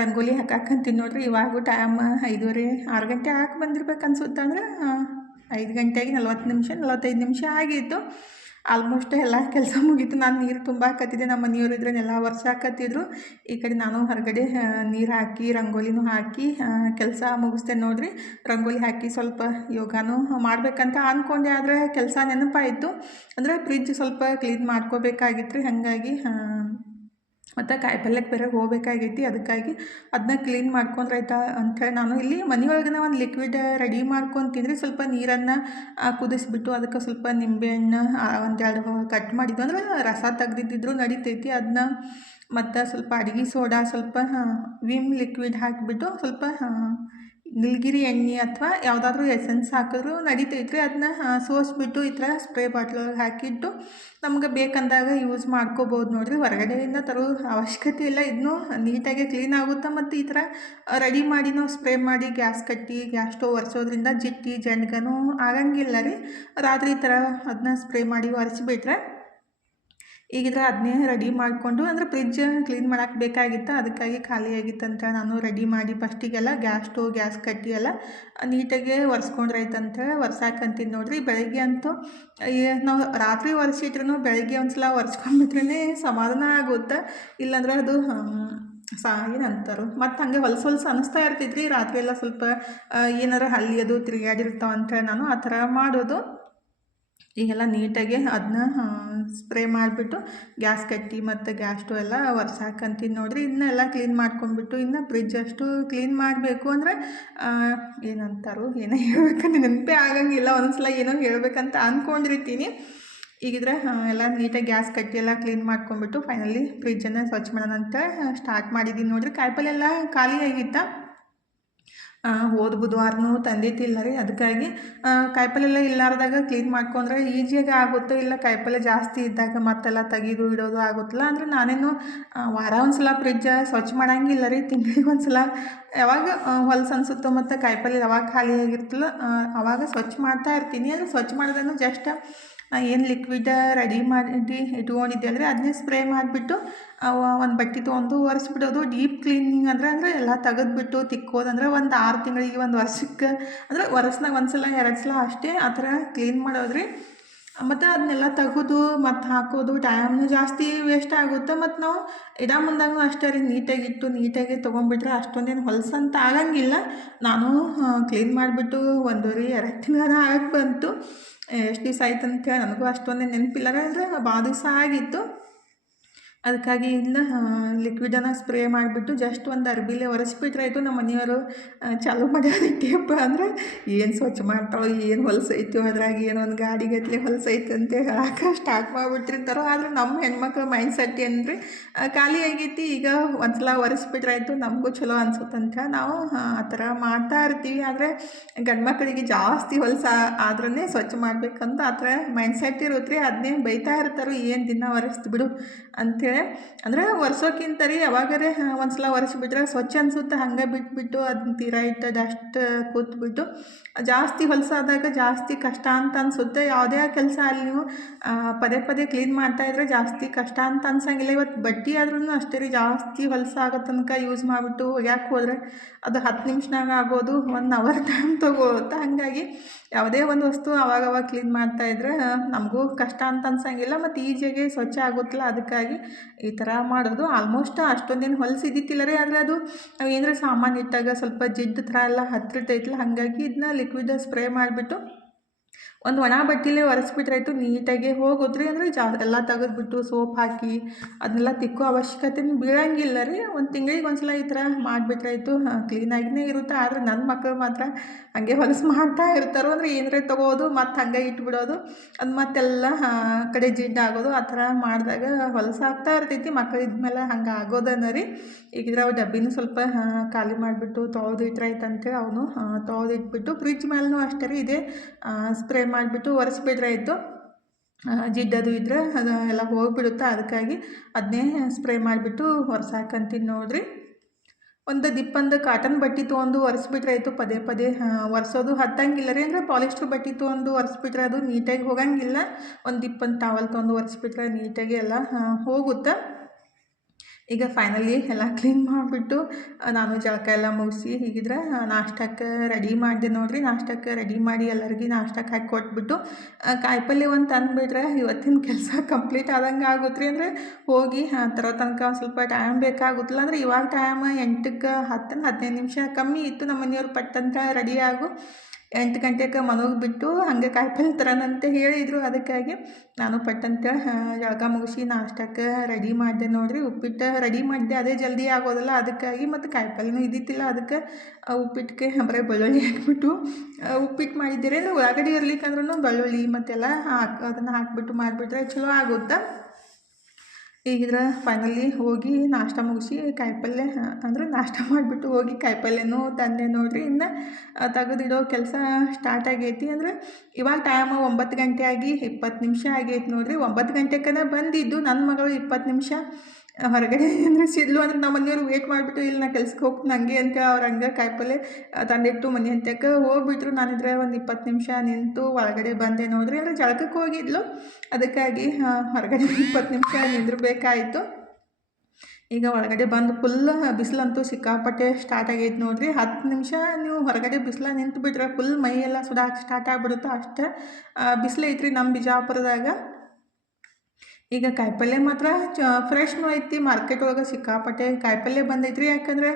ರಂಗೋಲಿ ಹಾಕಾಕಂತೀನಿ ನೋಡಿರಿ. ಇವಾಗೂ ಟೈಮ್ 5:30 6 ಗಂಟೆ ಹಾಕಿ ಬಂದಿರ್ಬೇಕು ಅನ್ಸುತ್ತೆ. ಅಂದರೆ 5 ಗಂಟೆಗೆ 40 ನಿಮಿಷ 45 ನಿಮಿಷ ಆಗಿತ್ತು. ಆಲ್ಮೋಸ್ಟ್ ಎಲ್ಲ ಕೆಲಸ ಮುಗೀತು. ನಾನು ನೀರು ತುಂಬಾಕತ್ತಿದ್ದೆ, ನಮ್ಮ ಮನೆಯವರು ಇದ್ರನ್ನೆಲ್ಲ ಒರೆಸಾಕತ್ತಿದ್ರು. ಈ ಕಡೆ ನಾನು ಹೊರಗಡೆ ನೀರು ಹಾಕಿ ರಂಗೋಲಿನೂ ಹಾಕಿ ಕೆಲಸ ಮುಗಿಸ್ದೆ ನೋಡಿರಿ. ರಂಗೋಲಿ ಹಾಕಿ ಸ್ವಲ್ಪ ಯೋಗಾನೂ ಮಾಡಬೇಕಂತ ಅಂದ್ಕೊಂಡೆ, ಆದರೆ ಕೆಲಸ ನೆನಪಾಯಿತು. ಅಂದರೆ ಫ್ರಿಜ್ ಸ್ವಲ್ಪ ಕ್ಲೀನ್ ಮಾಡ್ಕೋಬೇಕಾಗಿತ್ತು ರೀ. ಹಾಗಾಗಿ ಮತ್ತು ಕಾಯಿಪಲ್ಯಕ್ಕೆ ಬೇರೆ ಹೋಗ್ಬೇಕಾಗೈತಿ, ಅದಕ್ಕಾಗಿ ಅದನ್ನ ಕ್ಲೀನ್ ಮಾಡ್ಕೊಂಡ್ರಾಯ್ತಾ ಅಂಥೇಳಿ ನಾನು ಇಲ್ಲಿ ಮನೆಯೊಳಗನ ಒಂದು ಲಿಕ್ವಿಡ್ ರೆಡಿ ಮಾಡ್ಕೊತೀನಿ ರೀ. ಸ್ವಲ್ಪ ನೀರನ್ನು ಕುದಿಸ್ಬಿಟ್ಟು ಅದಕ್ಕೆ ಸ್ವಲ್ಪ ನಿಂಬೆಹಣ್ಣು 1-2 ಕಟ್ ಮಾಡಿದ್ದು, ಅಂದ್ರೆ ರಸ ತೆಗ್ದಿದ್ದಿದ್ರು ನಡಿತೈತಿ. ಅದನ್ನ ಮತ್ತು ಸ್ವಲ್ಪ ಅಡುಗೆ ಸೋಡಾ, ಸ್ವಲ್ಪ ವಿಮ್ ಲಿಕ್ವಿಡ್ ಹಾಕಿಬಿಟ್ಟು ಸ್ವಲ್ಪ ನೀಲಗಿರಿ ಎಣ್ಣೆ ಅಥವಾ ಯಾವುದಾದ್ರೂ ಎಸೆನ್ಸ್ ಹಾಕಿದ್ರೂ ನಡಿತೈತ್ರಿ. ಅದನ್ನ ಸೋಸಿಬಿಟ್ಟು ಈ ಥರ ಸ್ಪ್ರೇ ಬಾಟ್ಲೊಳಗೆ ಹಾಕಿಟ್ಟು ನಮ್ಗೆ ಬೇಕಂದಾಗ ಯೂಸ್ ಮಾಡ್ಕೋಬೋದು ನೋಡಿರಿ. ಹೊರಗಡೆಯಿಂದ ತರೋ ಅವಶ್ಯಕತೆ ಇಲ್ಲ, ಇದನ್ನು ನೀಟಾಗಿ ಕ್ಲೀನ್ ಆಗುತ್ತೆ. ಮತ್ತು ಈ ಥರ ರೆಡಿ ಮಾಡಿ ನಾವು ಸ್ಪ್ರೇ ಮಾಡಿ ಗ್ಯಾಸ್ ಸ್ಟವ್ ಒರೆಸೋದ್ರಿಂದ ಜಿಟ್ಟಿ ಜಂಡ್ಗನೂ ಆಗಂಗಿಲ್ಲ ರೀ. ರಾತ್ರಿ ಈ ಥರ ಅದನ್ನ ಸ್ಪ್ರೇ ಮಾಡಿ ಒರೆಸಿಬಿಟ್ರೆ ಈಗಿದ್ರೆ ಅದನ್ನೇ ರೆಡಿ ಮಾಡಿಕೊಂಡು, ಅಂದರೆ ಫ್ರಿಜ್ ಕ್ಲೀನ್ ಮಾಡೋಕ್ಕೆ ಬೇಕಾಗಿತ್ತು, ಅದಕ್ಕಾಗಿ ಖಾಲಿ ಆಗಿತ್ತಂತ ನಾನು ರೆಡಿ ಮಾಡಿ ಫಸ್ಟಿಗೆಲ್ಲ ಗ್ಯಾಸ್ ಕಟ್ಟಿ ಎಲ್ಲ ನೀಟಾಗಿ ಒರೆಸ್ಕೊಂಡ್ರಾಯ್ತಂತ ಒರ್ಸಾಕಂತೀನಿ ನೋಡಿರಿ. ಬೆಳಗ್ಗೆ ಅಂತೂ ನಾವು ರಾತ್ರಿ ಒರೆಸಿಟ್ರೂ ಬೆಳಗ್ಗೆ ಒಂದು ಸಲ ಒರೆಸ್ಕೊಂಡ್ಬಿಟ್ರೇ ಸಮಾಧಾನ ಆಗುತ್ತೆ. ಇಲ್ಲಾಂದ್ರೆ ಅದು ಏನಂತಾರೋ ಮತ್ತು ಹಾಗೆ ಹೊಲಸು ಅನ್ನಿಸ್ತಾ ಇರ್ತೈತ್ರಿ. ರಾತ್ರಿ ಎಲ್ಲ ಸ್ವಲ್ಪ ಏನಾರ ಹಲ್ಲಿ ಅದು ತಿರುಗಾಡಿರ್ತಾವಂತ ನಾನು ಆ ಥರ ಮಾಡೋದು. ಈಗೆಲ್ಲ ನೀಟಾಗಿ ಅದನ್ನ ಸ್ಪ್ರೇ ಮಾಡಿಬಿಟ್ಟು ಗ್ಯಾಸ್ ಕಟ್ಟಿ ಮತ್ತು ಗ್ಯಾಸ್ ಸ್ಟವ್ ಎಲ್ಲ ಒರ್ಸಾಕಂತೀನಿ ನೋಡಿರಿ. ಇದನ್ನೆಲ್ಲ ಕ್ಲೀನ್ ಮಾಡ್ಕೊಂಡ್ಬಿಟ್ಟು ಇನ್ನು ಫ್ರಿಜ್ ಅಷ್ಟು ಕ್ಲೀನ್ ಮಾಡಬೇಕು ಅಂದರೆ ಏನಂತಾರೋ ಏನೋ ಹೇಳ್ಬೇಕಂತ ನೆನಪೇ ಆಗಂಗಿಲ್ಲ. ಒಂದೊಂದ್ಸಲ ಏನೋ ಹೇಳ್ಬೇಕಂತ ಅಂದ್ಕೊಂಡಿರ್ತೀನಿ. ಈಗಿದ್ರೆ ಎಲ್ಲ ನೀಟಾಗಿ ಗ್ಯಾಸ್ ಕಟ್ಟಿ ಎಲ್ಲ ಕ್ಲೀನ್ ಮಾಡ್ಕೊಂಡ್ಬಿಟ್ಟು ಫೈನಲಿ ಫ್ರಿಜ್ಜನ್ನು ಸ್ವಚ್ಛ ಮಾಡೋಣ ಅಂತ ಸ್ಟಾರ್ಟ್ ಮಾಡಿದ್ದೀನಿ ನೋಡಿರಿ. ಕಾಯಿಪಲ್ಲೆ ಎಲ್ಲ ಖಾಲಿ ಆಗಿತ್ತ. ಹೋದ ಬುಧವಾರನೂ ತಂದಿದ್ದಿಲ್ಲ ರೀ, ಅದಕ್ಕಾಗಿ ಕಾಯಿಪಲ್ಲೆಲ್ಲ ಇಲ್ಲಾರ್ದಾಗ ಕ್ಲೀನ್ ಮಾಡ್ಕೊಂಡ್ರೆ ಈಜಿಯಾಗಿ ಆಗುತ್ತೆ. ಇಲ್ಲ ಕಾಯಿಪಲ್ಲೆ ಜಾಸ್ತಿ ಇದ್ದಾಗ ಮತ್ತೆಲ್ಲ ತೆಗೆದು ಇಡೋದು ಆಗುತ್ತಲ್ಲ. ಅಂದರೆ ನಾನೇನು ವಾರ ಒಂದು ಸಲ ಫ್ರಿಜ್ಜ ಸ್ವಚ್ಛ ಮಾಡಂಗಿಲ್ಲ ರೀ. ತಿಂಗಳಿಗೆ ಒಂದು ಸಲ ಯಾವಾಗ ಹೊಲ್ಸು ಅನಿಸುತ್ತೋ ಮತ್ತು ಕಾಯಿಪಲ್ಲೆ ಯಾವಾಗ ಖಾಲಿ ಆಗಿರ್ತಲ್ಲ ಆವಾಗ ಸ್ವಚ್ಛ ಮಾಡ್ತಾ ಇರ್ತೀನಿ. ಅಂದರೆ ಸ್ವಚ್ಛ ಮಾಡೋದನ್ನು ಜಸ್ಟ್ ಏನು ಲಿಕ್ವಿಡ್ ರೆಡಿ ಮಾಡಿ ಇಟ್ಕೊಂಡಿದ್ದೆ ಅಂದರೆ ಅದನ್ನೇ ಸ್ಪ್ರೇ ಮಾಡಿಬಿಟ್ಟು ಒಂದು ಬಟ್ಟೆ ತೊಗೊಂಡು ಒರೆಸ್ಬಿಡೋದು. ಡೀಪ್ ಕ್ಲೀನಿಂಗ್ ಅಂದರೆ ಎಲ್ಲ ತೆಗೆದ್ಬಿಟ್ಟು ತಿಕ್ಕೋದಂದ್ರೆ ಒಂದು 6 ತಿಂಗಳಿಗೆ ಒಂದು ವರ್ಷಕ್ಕೆ ಅಂದರೆ ವರ್ಷನಾಗ ಒಂದು ಸಲ 2 ಸಲ ಅಷ್ಟೇ ಆ ಥರ ಕ್ಲೀನ್ ಮಾಡೋದ್ರಿ. ಮತ್ತು ಅದನ್ನೆಲ್ಲ ತೆಗೆದು ಮತ್ತು ಹಾಕೋದು ಟೈಮ್ನು ಜಾಸ್ತಿ ವೇಸ್ಟ್ ಆಗುತ್ತೆ. ಮತ್ತು ನಾವು ಮುಂದಾಗೂ ಅಷ್ಟೇ ರೀ, ನೀಟಾಗಿಟ್ಟು ನೀಟಾಗಿ ತೊಗೊಂಡ್ಬಿಟ್ರೆ ಅಷ್ಟೊಂದೇನು ಹೊಲಸಂತ ಆಗಂಗಿಲ್ಲ. ನಾನು ಕ್ಲೀನ್ ಮಾಡಿಬಿಟ್ಟು 1.5-2 ತಿಂಗಳ ಆಗಕ್ಕೆ ಬಂತು. ಎಷ್ಟು ದಿವಸ ಆಯ್ತು ಅಂತೇಳಿ ನನಗೂ ಅಷ್ಟೊಂದೇ ನೆನಪಿಲ್ಲ. ಅಂದರೆ ಭಾಳ ದಿವಸ ಆಗಿತ್ತು. ಅದಕ್ಕಾಗಿ ಇದನ್ನ ಲಿಕ್ವಿಡನ್ನು ಸ್ಪ್ರೇ ಮಾಡಿಬಿಟ್ಟು ಜಸ್ಟ್ ಒಂದು ಅರ್ಬಿಲೆ ಒರೆಸ್ಬಿಟ್ರಾಯ್ತು. ನಮ್ಮ ಮನೆಯವರು ಚಾಲೂ ಮಾಡ್ಯಾರಪ್ಪ ಅಂದರೆ ಏನು ಸ್ವಚ್ಛ ಮಾಡ್ತಾಳೋ, ಏನು ಹೊಲಸೈತೋ, ಅದ್ರಾಗ ಏನೋ ಒಂದು ಗಾಡಿಗಟ್ಟಲೆ ಹೊಲಸೈತೆ ಅಂತ ಹೇಳಕ್ಕೆ ಸ್ಟಾರ್ಟ್ ಮಾಡಿಬಿಟ್ಟಿರ್ತಾರೋ. ಆದರೆ ನಮ್ಮ ಹೆಣ್ಮಕ್ಳು ಮೈಂಡ್ ಸೆಟ್ ಏನ್ರಿ, ಖಾಲಿ ಆಗೈತಿ ಈಗ ಒಂದು ಸಲ ಒರೆಸ್ಬಿಟ್ರಾಯ್ತು, ನಮಗೂ ಚಲೋ ಅನ್ಸುತ್ತಂತ ನಾವು ಆ ಥರ ಮಾಡ್ತಾ ಇರ್ತೀವಿ. ಆದರೆ ಗಂಡು ಮಕ್ಕಳಿಗೆ ಜಾಸ್ತಿ ಹೊಲಸ ಆದ್ರೇ ಸ್ವಚ್ಛ ಮಾಡ್ಬೇಕಂತ ಆ ಥರ ಮೈಂಡ್ ಸೆಟ್ ಇರುತ್ತೆ ರೀ. ಅದನ್ನೇ ಬೈತಾ ಇರ್ತಾರೆ, ಏನು ದಿನ ಒರೆಸ್ತು ಬಿಡು ಅಂಥೇಳಿ. ಅಂದರೆ ಒರೆಸೋಕ್ಕಿಂತ ರೀ ಯಾವಾಗರೇ ಒಂದು ಸಲ ಒರೆಸ್ಬಿಟ್ರೆ ಸ್ವಚ್ಛ ಅನಿಸುತ್ತೆ. ಹಂಗೆ ಬಿಟ್ಬಿಟ್ಟು ಅದನ್ನ ತೀರಾ ಇಟ್ಟು ಡಸ್ಟ್ ಕೂತ್ಬಿಟ್ಟು ಜಾಸ್ತಿ ಹೊಲಸಾದಾಗ ಜಾಸ್ತಿ ಕಷ್ಟ ಅಂತ ಅನಿಸುತ್ತೆ. ಯಾವುದೇ ಕೆಲಸ ಅಲ್ಲಿ ನೀವು ಪದೇ ಪದೇ ಕ್ಲೀನ್ ಮಾಡ್ತಾಯಿದ್ರೆ ಜಾಸ್ತಿ ಕಷ್ಟ ಅಂತ ಅನ್ಸಂಗಿಲ್ಲ. ಇವತ್ತು ಬಟ್ಟೆ ಆದ್ರೂ ಅಷ್ಟೇ ರೀ, ಜಾಸ್ತಿ ಹೊಲಸಾಗೋ ತನಕ ಯೂಸ್ ಮಾಡಿಬಿಟ್ಟು ಒಗ್ಯಾಕೆ ಹೋದರೆ ಅದು 10 ನಿಮಿಷನಾಗ ಆಗೋದು 1 ಅವರ್ ಟೈಮ್ ತೊಗೊಳುತ್ತೆ. ಹಾಗಾಗಿ ಯಾವುದೇ ಒಂದು ವಸ್ತು ಅವಾಗವಾಗ ಕ್ಲೀನ್ ಮಾಡ್ತಾಯಿದ್ರೆ ನಮಗೂ ಕಷ್ಟ ಅಂತ ಅನ್ಸಂಗಿಲ್ಲ ಮತ್ತು ಈಜಿಯಾಗಿ ಸ್ವಚ್ಛ ಆಗುತ್ತಲ್ಲ. ಅದಕ್ಕಾಗಿ ಈ ಥರ ಮಾಡೋದು. ಆಲ್ಮೋಸ್ಟ್ ಅಷ್ಟೊಂದೇನು ಹೊಲಸಿದ್ದಿತ್ತಿಲ್ಲ ರೀ. ಆದರೆ ಅದು ನಾವು ಏನಾರ ಸಾಮಾನು ಇಟ್ಟಾಗ ಸ್ವಲ್ಪ ಜಿಡ್ಡು ಥರ ಎಲ್ಲ ಹತ್ತಿರ್ತೈತಲ್ಲ, ಹಾಗಾಗಿ ಇದನ್ನ ಲಿಕ್ವಿಡ್ ಸ್ಪ್ರೇ ಮಾಡಿಬಿಟ್ಟು ಒಂದು ಒಣ ಬಟ್ಟೆಲೇ ಒರೆಸ್ಬಿಟ್ರಾಯ್ತು, ನೀಟಾಗಿ ಹೋಗೋದ್ರಿ. ಅಂದರೆ ಎಲ್ಲ ತೆಗೆದ್ಬಿಟ್ಟು ಸೋಪ್ ಹಾಕಿ ಅದನ್ನೆಲ್ಲ ತಿಕ್ಕೋ ಅವಶ್ಯಕತೆನೂ ಬೀಳಂಗಿಲ್ಲ ರೀ. ಒಂದು ತಿಂಗಳಿಗೆ ಒಂದು ಸಲ ಈ ಥರ ಮಾಡಿಬಿಟ್ರಾಯ್ತು, ಕ್ಲೀನಾಗಿಯೇ ಇರುತ್ತೆ. ಆದರೆ ನನ್ನ ಮಕ್ಕಳು ಮಾತ್ರ ಹಾಗೆ ಹೊಲಸು ಮಾಡ್ತಾ ಇರ್ತಾರೋ. ಅಂದರೆ ಏನಾರ ತೊಗೋದು ಮತ್ತು ಹಂಗೆ ಇಟ್ಬಿಡೋದು, ಅದು ಮತ್ತೆಲ್ಲ ಕಡೆ ಜಿಡ್ಡು ಆಗೋದು. ಆ ಥರ ಮಾಡಿದಾಗ ಹೊಲಸಾಗ್ತಾ ಇರ್ತೈತಿ. ಮಕ್ಕಳು ಇದ್ಮೇಲೆ ಹಂಗೆ ಆಗೋದನ್ನ ರೀ. ಈಗಿದ್ರೆ ಅವು ಡಬ್ಬಿನೂ ಸ್ವಲ್ಪ ಖಾಲಿ ಮಾಡಿಬಿಟ್ಟು ತೊಳೆದಿಟ್ರಾಯ್ತು ಅಂತೇಳಿ ಅವನು ತೊಳೆದಿಟ್ಬಿಟ್ಟು ಫ್ರಿಜ್ ಮೇಲೂ ಅಷ್ಟೇ ರೀ ಇದೇ ಸ್ಪ್ರೇ ಮಾಡಿಬಿಟ್ಟು ಒರೆಸ್ಬಿಟ್ರಾಯ್ತು. ಜಿಡ್ಡದು ಇದ್ದರೆ ಅದು ಎಲ್ಲ ಹೋಗಿಬಿಡುತ್ತೆ. ಅದಕ್ಕಾಗಿ ಅದನ್ನೇ ಸ್ಪ್ರೇ ಮಾಡಿಬಿಟ್ಟು ಒರೆಸಾಕಂತೀನಿ ನೋಡಿರಿ. ಒಂದು ದಿಪ್ಪಂದು ಕಾಟನ್ ಬಟ್ಟೆ ತೊಗೊಂಡು ಒರೆಸ್ಬಿಟ್ರಾಯ್ತು. ಪದೇ ಪದೇ ಒರೆಸೋದು ಹತ್ತಂಗಿಲ್ಲ ರೀ. ಅಂದರೆ ಪಾಲಿಸ್ಟ್ರ್ ಬಟ್ಟೆ ತೊಗೊಂಡು ಒರೆಸ್ಬಿಟ್ರೆ ಅದು ನೀಟಾಗಿ ಹೋಗಂಗಿಲ್ಲ. ಒಂದು ದಿಪ್ಪಂದು ಟವಲ್ ತೊಗೊಂಡು ಒರೆಸ್ಬಿಟ್ರೆ ನೀಟಾಗಿ ಎಲ್ಲ ಹೋಗುತ್ತೆ. ಈಗ ಫೈನಲಿ ಎಲ್ಲ ಕ್ಲೀನ್ ಮಾಡಿಬಿಟ್ಟು ನಾನು ಜಳಕ ಎಲ್ಲ ಮುಗಿಸಿ ಹೀಗಿದ್ರೆ ನಾಷ್ಟಕ್ಕೆ ರೆಡಿ ಮಾಡಿದೆ ನೋಡಿರಿ. ನಾಷ್ಟಕ್ಕೆ ರೆಡಿ ಮಾಡಿ ಎಲ್ಲರಿಗೂ ನಾಷ್ಟಕ್ಕೆ ಹಾಕಿ ಕೊಟ್ಬಿಟ್ಟು ಕಾಯಿಪಲ್ಲೆ ಒಂದು ತಂದುಬಿಟ್ರೆ ಇವತ್ತಿನ ಕೆಲಸ ಕಂಪ್ಲೀಟ್ ಆದಂಗೆ ಆಗುತ್ತೆ ರೀ. ಅಂದರೆ ಹೋಗಿ ತರೋ ತನಕ ಒಂದು ಸ್ವಲ್ಪ ಟೈಮ್ ಬೇಕಾಗುತ್ತಲ್ಲ. ಅಂದರೆ ಇವಾಗ ಟೈಮ್ 8ಕ್ಕೆ 10-15 ನಿಮಿಷ ಕಮ್ಮಿ ಇತ್ತು. ನಮ್ಮ ಮನೆಯವ್ರು ಪಟ್ಟಂತ ರೆಡಿ ಆಗು 8 ಗಂಟೆಗೆ ಮನೆಗೆ ಬಿಟ್ಟು ಹಾಗೆ ಕಾಯಿಪಲ್ಲೆ ತರೋಣಂತ ಹೇಳಿದರು. ಅದಕ್ಕಾಗಿ ನಾನು ಪಟ್ಟಂತ ಜಳಕ ಮುಗಿಸಿ ನಾಷ್ಟಕ್ಕೆ ರೆಡಿ ಮಾಡಿದೆ ನೋಡಿರಿ. ಉಪ್ಪಿಟ್ಟು ರೆಡಿ ಮಾಡಿದೆ, ಅದೇ ಜಲ್ದಿ ಆಗೋದಲ್ಲ. ಅದಕ್ಕಾಗಿ ಮತ್ತು ಕಾಯಿಪಲ್ಲೆನೂ ಇದ್ದಿತ್ತಿಲ್ಲ. ಅದಕ್ಕೆ ಉಪ್ಪಿಟ್ಟಿಗೆ ಬರೀ ಬೆಳ್ಳುಳ್ಳಿ ಹಾಕಿಬಿಟ್ಟು ಉಪ್ಪಿಟ್ಟು ಮಾಡಿದ್ದೀರಿ. ಅಂದರೆ ಒಳಗಡೆ ಇರ್ಲಿಕ್ಕಂದ್ರೂ ಬೆಳ್ಳುಳ್ಳಿ ಮತ್ತೆಲ್ಲ ಅದನ್ನು ಹಾಕಿಬಿಟ್ಟು ಮಾಡಿಬಿಟ್ರೆ ಚಲೋ ಆಗುತ್ತೆ. ಈಗಿದ್ರೆ ಫೈನಲಿ ಹೋಗಿ ನಾಷ್ಟ ಮುಗಿಸಿ ಕಾಯಿಪಲ್ಲೆ ಅಂದರೆ ನಾಷ್ಟ ಮಾಡಿಬಿಟ್ಟು ಹೋಗಿ ಕಾಯಿಪಲ್ಲೆನೂ ತಂದೆ ನೋಡಿರಿ. ಇನ್ನು ತೆಗೆದಿಡೋ ಕೆಲಸ ಸ್ಟಾರ್ಟ್ ಆಗೈತಿ. ಅಂದರೆ ಇವಾಗ ಟೈಮ್ 9 ಗಂಟೆ ಆಗಿ 20 ನಿಮಿಷ ಆಗೈತಿ ನೋಡಿರಿ. 9 ಗಂಟೆಗೆ ಬಂದಿದ್ದು ನನ್ನ ಮಗಳು 20 ನಿಮಿಷ ಹೊರಗಡೆ ಅಂದರೆ ಸಿಡ್ಲು. ಅಂದರೆ ನಮ್ಮ ಮನೆಯವ್ರು ವೇಟ್ ಮಾಡಿಬಿಟ್ಟು ಇಲ್ಲಿ ನಾ ಕೆಲ್ಸಕ್ಕೆ ಹೋಗ್ತೀನಿ ಹಂಗೆ ಅಂತ ಅವ್ರು ಹಂಗೆ ಕಾಯಿಪಲ್ಲೆ ತಂದಿಟ್ಟು ಮನೆ ಅಂತಕ್ಕೆ ಹೋಗ್ಬಿಟ್ರು. ನಾನಿದ್ರೆ ಒಂದು 20 ನಿಮಿಷ ನಿಂತು ಒಳಗಡೆ ಬಂದೆ ನೋಡಿರಿ. ಅಂದರೆ ಜಳಕಕ್ಕೆ ಹೋಗಿದ್ಲು, ಅದಕ್ಕಾಗಿ ಹೊರಗಡೆ 20 ನಿಮಿಷ ನಿಂದಿರಬೇಕಾಯಿತು. ಈಗ ಒಳಗಡೆ ಬಂದು ಫುಲ್ ಬಿಸಿಲಂತೂ ಸಿಕ್ಕಾಪಟ್ಟೆ ಸ್ಟಾರ್ಟ್ ಆಗೈತೆ ನೋಡಿರಿ. 10 ನಿಮಿಷ ನೀವು ಹೊರಗಡೆ ಬಿಸಿಲ ನಿಂತು ಬಿಟ್ರೆ ಫುಲ್ ಮೈಯೆಲ್ಲ ಸುಡಾಕೆ ಸ್ಟಾರ್ಟ್ ಆಗಿಬಿಡುತ್ತೆ. ಅಷ್ಟೇ ಬಿಸಿಲು ಐತ್ರಿ ನಮ್ಮ ಬಿಜಾಪುರದಾಗ. ಈಗ ಕಾಯಿಪಲ್ಯ ಮಾತ್ರ ಫ್ರೆಶ್‌ನೂ ಐತಿ ಮಾರ್ಕೆಟ್ ಒಳಗೆ ಸಿಕ್ಕಾಪಟ್ಟೆ ಕಾಯಿಪಲ್ಯ ಬಂದೈತ್ರಿ. ಯಾಕಂದ್ರೆ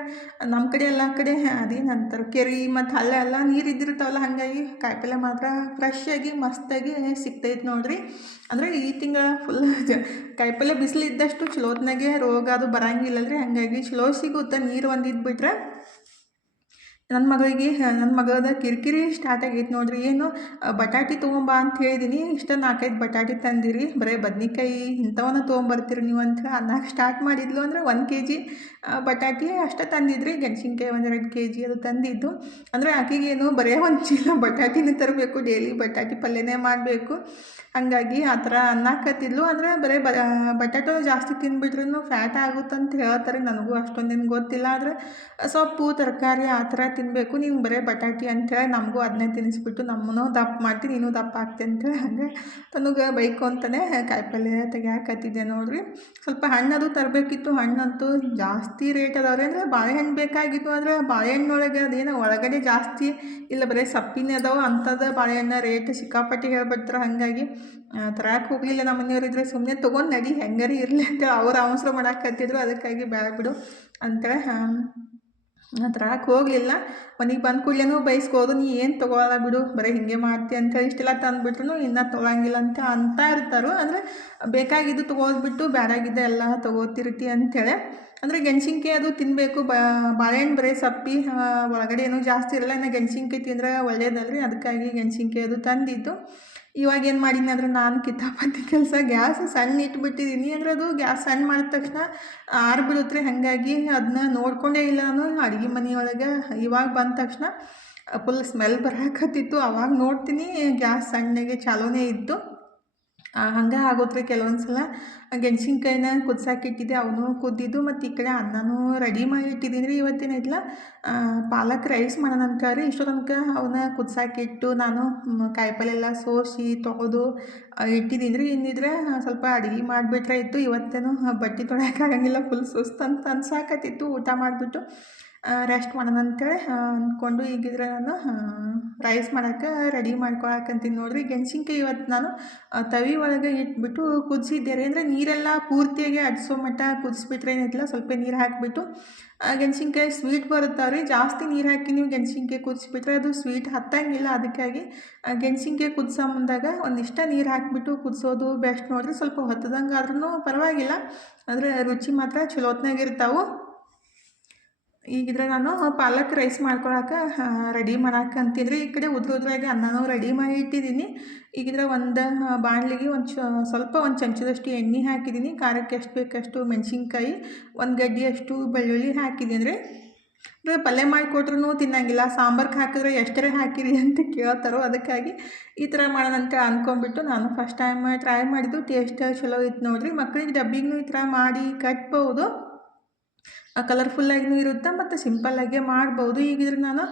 ನಮ್ಮ ಕಡೆ ಎಲ್ಲ ಕಡೆ ಅದೇನಂತಾರೆ ಕೆರೆ ಮತ್ತು ಹಳ್ಳ ಎಲ್ಲ ನೀರು ಇದ್ದಿರ್ತಾವಲ್ಲ, ಹಾಗಾಗಿ ಕಾಯಿಪಲ್ಯ ಮಾತ್ರ ಫ್ರೆಶ್ ಆಗಿ ಮಸ್ತಾಗಿ ಸಿಗ್ತೈತೆ ನೋಡ್ರಿ. ಅಂದರೆ ಈ ತಿಂಗಳ ಫುಲ್ ಕಾಯಿಪಲ್ಯ ಬಿಸಿಲು ಇದ್ದಷ್ಟು ಚಲೋತ್ನಾಗೆ ರೋಗ ಅದು ಬರಂಗಿಲ್ಲಲ್ರಿ, ಹಾಗಾಗಿ ಚಲೋ ಸಿಗುತ್ತೆ ನೀರು ಒಂದು ಇದ್ಬಿಟ್ರೆ. ನನ್ನ ಮಗಳದ ಕಿರಿಕಿರಿ ಸ್ಟಾರ್ಟ್ ಆಗೈತೆ ನೋಡ್ರಿ. ಏನು ಬಟಾಟಿ ತೊಗೊಂಬಾ ಅಂತ ಹೇಳಿದೀನಿ, ಇಷ್ಟ 4-5 ಬಟಾಟಿ ತಂದಿರಿ, ಬರೀ ಬದ್ನಿಕಾಯಿ ಇಂಥವನ್ನ ತೊಗೊಂಬರ್ತೀರಿ ನೀವು ಅಂತ ಅನ್ನಕ್ಕೆ ಸ್ಟಾರ್ಟ್ ಮಾಡಿದ್ಲು. ಅಂದರೆ 1 kg ಬಟಾಟಿ ಅಷ್ಟೇ ತಂದಿದ್ರಿ, ಮೆಣ್ಸಿನ್ಕಾಯಿ 1-2 kg ಅದು ತಂದಿದ್ದು. ಅಂದರೆ ಆಕೆಗೇನು ಬರೀ 1 ಚೀಲ ಬಟಾಟಿನೇ ತರಬೇಕು, ಡೈಲಿ ಬಟಾಟಿ ಪಲ್ಯನೇ ಮಾಡಬೇಕು. ಹಾಗಾಗಿ ಆ ಥರ ಅನ್ನಕತ್ತಿದ್ಲು. ಅಂದರೆ ಬರೀ ಬಟಾಟೋ ಜಾಸ್ತಿ ತಿಂದ್ಬಿಟ್ರೂ ಫ್ಯಾಟ್ ಆಗುತ್ತಂತ ಹೇಳ್ತಾರೆ, ನನಗೂ ಅಷ್ಟೊಂದೇನು ಗೊತ್ತಿಲ್ಲ. ಆದರೆ ಸೊಪ್ಪು ತರಕಾರಿ ಆ ಥರ ತಿನ್ನಬೇಕು, ನೀನು ಬರೀ ಬಟಾಟಿ ಅಂಥೇಳಿ ನಮಗೂ ಅದನ್ನೇ ತಿನ್ನಿಸ್ಬಿಟ್ಟು ನಮ್ಮನ್ನು ದಪ್ಪ ಮಾಡ್ತೀನಿ, ನೀನು ದಪ್ಪ ಆಗ್ತಿ ಅಂತೇಳಿ ಹಾಗೆ ತನಗೆ ಬೈಕು ಅಂತಲೇ ಕಾಯಿಪಲ್ಯ ತೆಗ್ಯಾಕತ್ತಿದ್ದೆ ನೋಡ್ರಿ. ಸ್ವಲ್ಪ ಹಣ್ಣದು ತರಬೇಕಿತ್ತು, ಹಣ್ಣಂತೂ ಜಾಸ್ತಿ ರೇಟ್ ಅದಾವ್ರಿ. ಅಂದರೆ ಬಾಳೆಹಣ್ಣು ಬೇಕಾಗಿತ್ತು, ಆದರೆ ಬಾಳೆಹಣ್ಣೊಳಗೆ ಅದೇನೋ ಒಳಗಡೆ ಜಾಸ್ತಿ ಇಲ್ಲ, ಬರೀ ಸಪ್ಪಿನೇ ಅದಾವೆ ಅಂಥದ್ದು ಬಾಳೆಹಣ್ಣು ರೇಟ್ ಸಿಕ್ಕಾಪಟ್ಟೆ ಹೇಳ್ಬಿಡ್ತಾರೆ. ಹಾಗಾಗಿ ತರಕ್ಕೆ ಹೋಗಲಿಲ್ಲ. ನಮ್ಮ ಮನೆಯವ್ರಿದ್ರೆ ಸುಮ್ಮನೆ ತೊಗೊಂಡು ನಡಿ ಹೆಂಗಾರಿ ಇರಲಿ ಅಂತೇಳಿ ಅವ್ರು ಅವಸರ ಮಾಡಾಕತ್ತಿದ್ರು, ಅದಕ್ಕಾಗಿ ಬೇಡ ಬಿಡು ಅಂತೇಳಿ ತರಕ್ಕೆ ಹೋಗಲಿಲ್ಲ. ಮನೆಗೆ ಬಂದ ಕೂಡಲೇ ಬೈಸ್ಕೋದು, ನೀ ಏನು ತೊಗೊಳಲ್ಲ ಬಿಡು, ಬರೀ ಹಿಂಗೆ ಮಾಡ್ತಿ ಅಂತೇಳಿ ಇಷ್ಟೆಲ್ಲ ತಂದುಬಿಟ್ರು ಇನ್ನೂ ತೊಗೊಳಂಗಿಲ್ಲ ಅಂತ ಇರ್ತಾರೆ. ಅಂದರೆ ಬೇಕಾಗಿದ್ದು ತೊಗೊಳ್ಬಿಟ್ಟು ಬೇಡಾಗಿದ್ದ ಎಲ್ಲ ತೊಗೋತಿರ್ತಿ ಅಂಥೇಳಿ. ಅಂದರೆ ಗೆಣಸಿನ್ಕಾಯಿ ಅದು ತಿನ್ನಬೇಕು, ಬಾಳೆಹಣ್ಣು ಬರೀ ಸಪ್ಪಿ ಒಳಗಡೆ ಏನೂ ಜಾಸ್ತಿ ಇರಲ್ಲ, ಇನ್ನು ಗೆಣಸಿನ್ಕಾಯಿ ತಿಂದ್ರೆ ಒಳ್ಳೇದಲ್ರಿ, ಅದಕ್ಕಾಗಿ ಗೆಣಸಿನ್ಕಾಯಿ ಅದು ತಂದಿದ್ದು. ಇವಾಗ ಏನು ಮಾಡೀನಿ ಅಂದ್ರೆ ನಾನು ಕಿತಾಪತಿ ಕೆಲಸ, ಗ್ಯಾಸ್ ಸಣ್ಣ ಇಟ್ಬಿಟ್ಟಿದ್ದೀನಿ. ಅಂದರೆ ಅದು ಗ್ಯಾಸ್ ಸಣ್ಣ ಮಾಡಿದ ತಕ್ಷಣ ಆರಿಬಿಡುತ್ತೆ ರೀ, ಹಾಗಾಗಿ ಅದನ್ನ ನೋಡ್ಕೊಂಡೇ ಇಲ್ಲ ನಾನು ಅಡುಗೆ ಮನೆಯೊಳಗೆ. ಇವಾಗ ಬಂದ ತಕ್ಷಣ ಫುಲ್ ಸ್ಮೆಲ್ ಬರಾಕತ್ತಿತ್ತು, ಅವಾಗ ನೋಡ್ತೀನಿ ಗ್ಯಾಸ್ ಸಣ್ಣಗೆ ಚಾಲೂನೇ ಇತ್ತು. ಹಂಗೆ ಆಗುತ್ತೆ ಕೆಲವೊಂದು ಸಲ. ಗೆಣಸಿನ್ಕಾಯಿನ ಕುದ್ಸಾಕಿಟ್ಟಿದ್ದೆ, ಅವನು ಕುದ್ದಿದ್ದು, ಮತ್ತು ಈ ಕಡೆ ಅನ್ನನೂ ರೆಡಿ ಮಾಡಿ ಇಟ್ಟಿದ್ದೀನಿ ರೀ. ಇವತ್ತೇನಿಲ್ಲ ಪಾಲಕ್ ರೈಸ್ ಮಾಡೋಣಂತ ರೀ. ಇಷ್ಟೋ ತನಕ ಅವನ್ನ ಕುದ್ಸಾಕಿಟ್ಟು ನಾನು ಕಾಯಿಪಲ್ಯ ಎಲ್ಲ ಸೋಸಿ ತೊಳೆದು ಇಟ್ಟಿದ್ದೀನಿ ರೀ. ಇನ್ನಿದ್ರೆ ಸ್ವಲ್ಪ ಅಡುಗೆ ಮಾಡಿಬಿಟ್ರೆ ಇತ್ತು. ಇವತ್ತೇನು ಬಟ್ಟೆ ತೊಳೆಯೋಕ್ಕಾಗಂಗಿಲ್ಲ, ಫುಲ್ ಸುಸ್ತು ಅಂತ ಅನ್ಸಾಕತ್ತಿತ್ತು. ಊಟ ಮಾಡಿಬಿಟ್ಟು ರೆಸ್ಟ್ ಮಾಡೋಣ ಅಂತೇಳಿ ಅಂದ್ಕೊಂಡು ಈಗಿದ್ರೆ ನಾನು ರೈಸ್ ಮಾಡೋಕ್ಕೆ ರೆಡಿ ಮಾಡ್ಕೊಳಕಂತೀನಿ ನೋಡಿರಿ. ಗೆಣಸಿನ್ಕಾಯಿ ಇವತ್ತು ನಾನು ತವಿ ಒಳಗೆ ಇಟ್ಬಿಟ್ಟು ಕುದಿಸಿದ್ದೆ ರೀ. ಅಂದರೆ ನೀರೆಲ್ಲ ಪೂರ್ತಿಯಾಗಿ ಅಡ್ಸೋ ಮಟ್ಟ ಕುದಿಸ್ಬಿಟ್ರೆ ಏನಿಲ್ಲ, ಸ್ವಲ್ಪ ನೀರು ಹಾಕಿಬಿಟ್ಟು ಗೆಣಸಿನ್ಕಾಯಿ ಸ್ವೀಟ್ ಬರುತ್ತಾವೆ ರೀ. ಜಾಸ್ತಿ ನೀರು ಹಾಕಿ ನೀವು ಗೆಣಸಿನ್ಕಾಯಿ ಕುದಿಸ್ಬಿಟ್ರೆ ಅದು ಸ್ವೀಟ್ ಹತ್ತಂಗಿಲ್ಲ, ಅದಕ್ಕಾಗಿ ಗೆಣಸಿನ್ಕಾಯಿ ಕುದಿಸೋ ಮುಂದಾಗ ಒಂದಿಷ್ಟು ನೀರು ಹಾಕಿಬಿಟ್ಟು ಕುದಿಸೋದು ಬೆಸ್ಟ್ ನೋಡಿರಿ. ಸ್ವಲ್ಪ ಹೊತ್ತದಂಗೆ ಆದ್ರೂ ಪರವಾಗಿಲ್ಲ, ಆದರೆ ರುಚಿ ಮಾತ್ರ ಚಲೋತ್ನಾಗಿರ್ತಾವೆ. ಈಗಿದ್ರೆ ನಾನು ಪಾಲಕ್ ರೈಸ್ ಮಾಡ್ಕೊಳಕ್ಕೆ ರೆಡಿ ಮಾಡಾಕಂತೀನಿ ರೀ. ಈ ಕಡೆ ಉದ್ರಾಗಿ ಅನ್ನನೂ ರೆಡಿ ಮಾಡಿ ಇಟ್ಟಿದ್ದೀನಿ. ಈಗಿದ್ರೆ ಒಂದು ಬಾಣಲಿಗೆ ಸ್ವಲ್ಪ ಒಂದು ಚಮಚದಷ್ಟು ಎಣ್ಣೆ ಹಾಕಿದ್ದೀನಿ. ಖಾರಕ್ಕೆ ಎಷ್ಟು ಬೇಕಷ್ಟು ಮೆಣಸಿನ್ಕಾಯಿ, 1 ಗಡ್ಡೆಯಷ್ಟು ಬೆಳ್ಳುಳ್ಳಿ ಹಾಕಿದ್ದೀನಿ ರೀ. ಅಂದರೆ ಪಲ್ಯ ಮಾಡಿಕೊಟ್ರೂ ತಿನ್ನಂಗಿಲ್ಲ, ಸಾಂಬಾರ್ಗೆ ಹಾಕಿದ್ರೆ ಎಷ್ಟರೇ ಹಾಕಿರಿ ಅಂತ ಕೇಳ್ತಾರೋ, ಅದಕ್ಕಾಗಿ ಈ ಥರ ಮಾಡೋಣಂತ ಅಂದ್ಕೊಂಡ್ಬಿಟ್ಟು ನಾನು ಫಸ್ಟ್ ಟೈಮ್ ಟ್ರೈ ಮಾಡಿದ್ದು. ಟೇಸ್ಟ್ ಚಲೋ ಇತ್ತು ನೋಡಿರಿ. ಮಕ್ಕಳಿಗೆ ಡಬ್ಬಿಗೂ ಈ ಥರ ಮಾಡಿ ಕಟ್ಬೋದು, ಕಲರ್ಫುಲ್ಲಾಗಿಯೂ ಇರುತ್ತೆ ಮತ್ತು ಸಿಂಪಲ್ಲಾಗೆ ಮಾಡ್ಬೋದು. ಈಗಿದ್ರೆ ನಾನು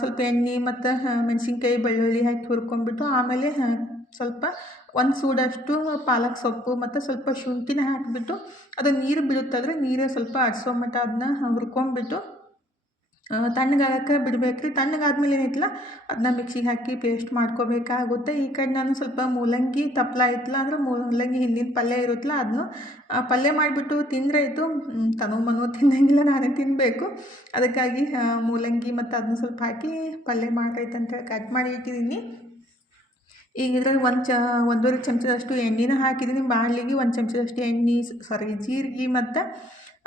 ಸ್ವಲ್ಪ ಎಣ್ಣೆ ಮತ್ತು ಮೆಣಸಿನ್ಕಾಯಿ ಬೆಳ್ಳುಳ್ಳಿ ಹಾಕಿ ಹುರ್ಕೊಂಡ್ಬಿಟ್ಟು ಆಮೇಲೆ ಸ್ವಲ್ಪ 1 ಸೂಡಷ್ಟು ಪಾಲಕ್ ಸೊಪ್ಪು ಮತ್ತು ಸ್ವಲ್ಪ ಶುಂಠಿನ ಹಾಕಿಬಿಟ್ಟು ಅದು ನೀರು ಬಿಡುತ್ತಲ್ರಿ, ನೀರು ಸ್ವಲ್ಪ ಅಡ್ಸೋ ಮಟ್ಟ ಅದನ್ನ ಹುರ್ಕೊಂಡ್ಬಿಟ್ಟು ತಣ್ಣಗಾಗಕ್ಕೆ ಬಿಡಬೇಕ್ರಿ. ತಣ್ಣಗಾದ್ಮೇಲೆ ಏನೈತಲ್ಲ ಅದನ್ನ ಮಿಕ್ಸಿಗೆ ಹಾಕಿ ಪೇಸ್ಟ್ ಮಾಡ್ಕೋಬೇಕಾಗುತ್ತೆ. ಈ ಕಡೆ ನಾನು ಸ್ವಲ್ಪ ಮೂಲಂಗಿ ತಪ್ಪಲ ಐತಲ್ಲ, ಅಂದರೆ ಮೂಲಂಗಿ ಹಿಂದಿನ ಪಲ್ಯ ಇರುತ್ತಲ್ಲ, ಅದನ್ನು ಪಲ್ಯ ಮಾಡಿಬಿಟ್ಟು ತಿಂದರೆ ಆಯಿತು. ತನು ತಿನ್ನಂಗಿಲ್ಲ, ನಾನೇ ತಿನ್ನಬೇಕು. ಅದಕ್ಕಾಗಿ ಮೂಲಂಗಿ ಮತ್ತು ಅದನ್ನ ಸ್ವಲ್ಪ ಹಾಕಿ ಪಲ್ಯ ಮಾಡ್ರೈತೆ ಅಂತೇಳಿ ಕಟ್ ಮಾಡಿ ಇಟ್ಟಿದ್ದೀನಿ. ಈಗ ಇದ್ರಾಗ 1.5 ಚಮಚದಷ್ಟು ಎಣ್ಣೆನ ಹಾಕಿದ್ದೀನಿ ಬಾಣಲಿಗೆ. 1 ಚಮಚದಷ್ಟು ಎಣ್ಣೆ, ಜೀರಿಗೆ ಮತ್ತು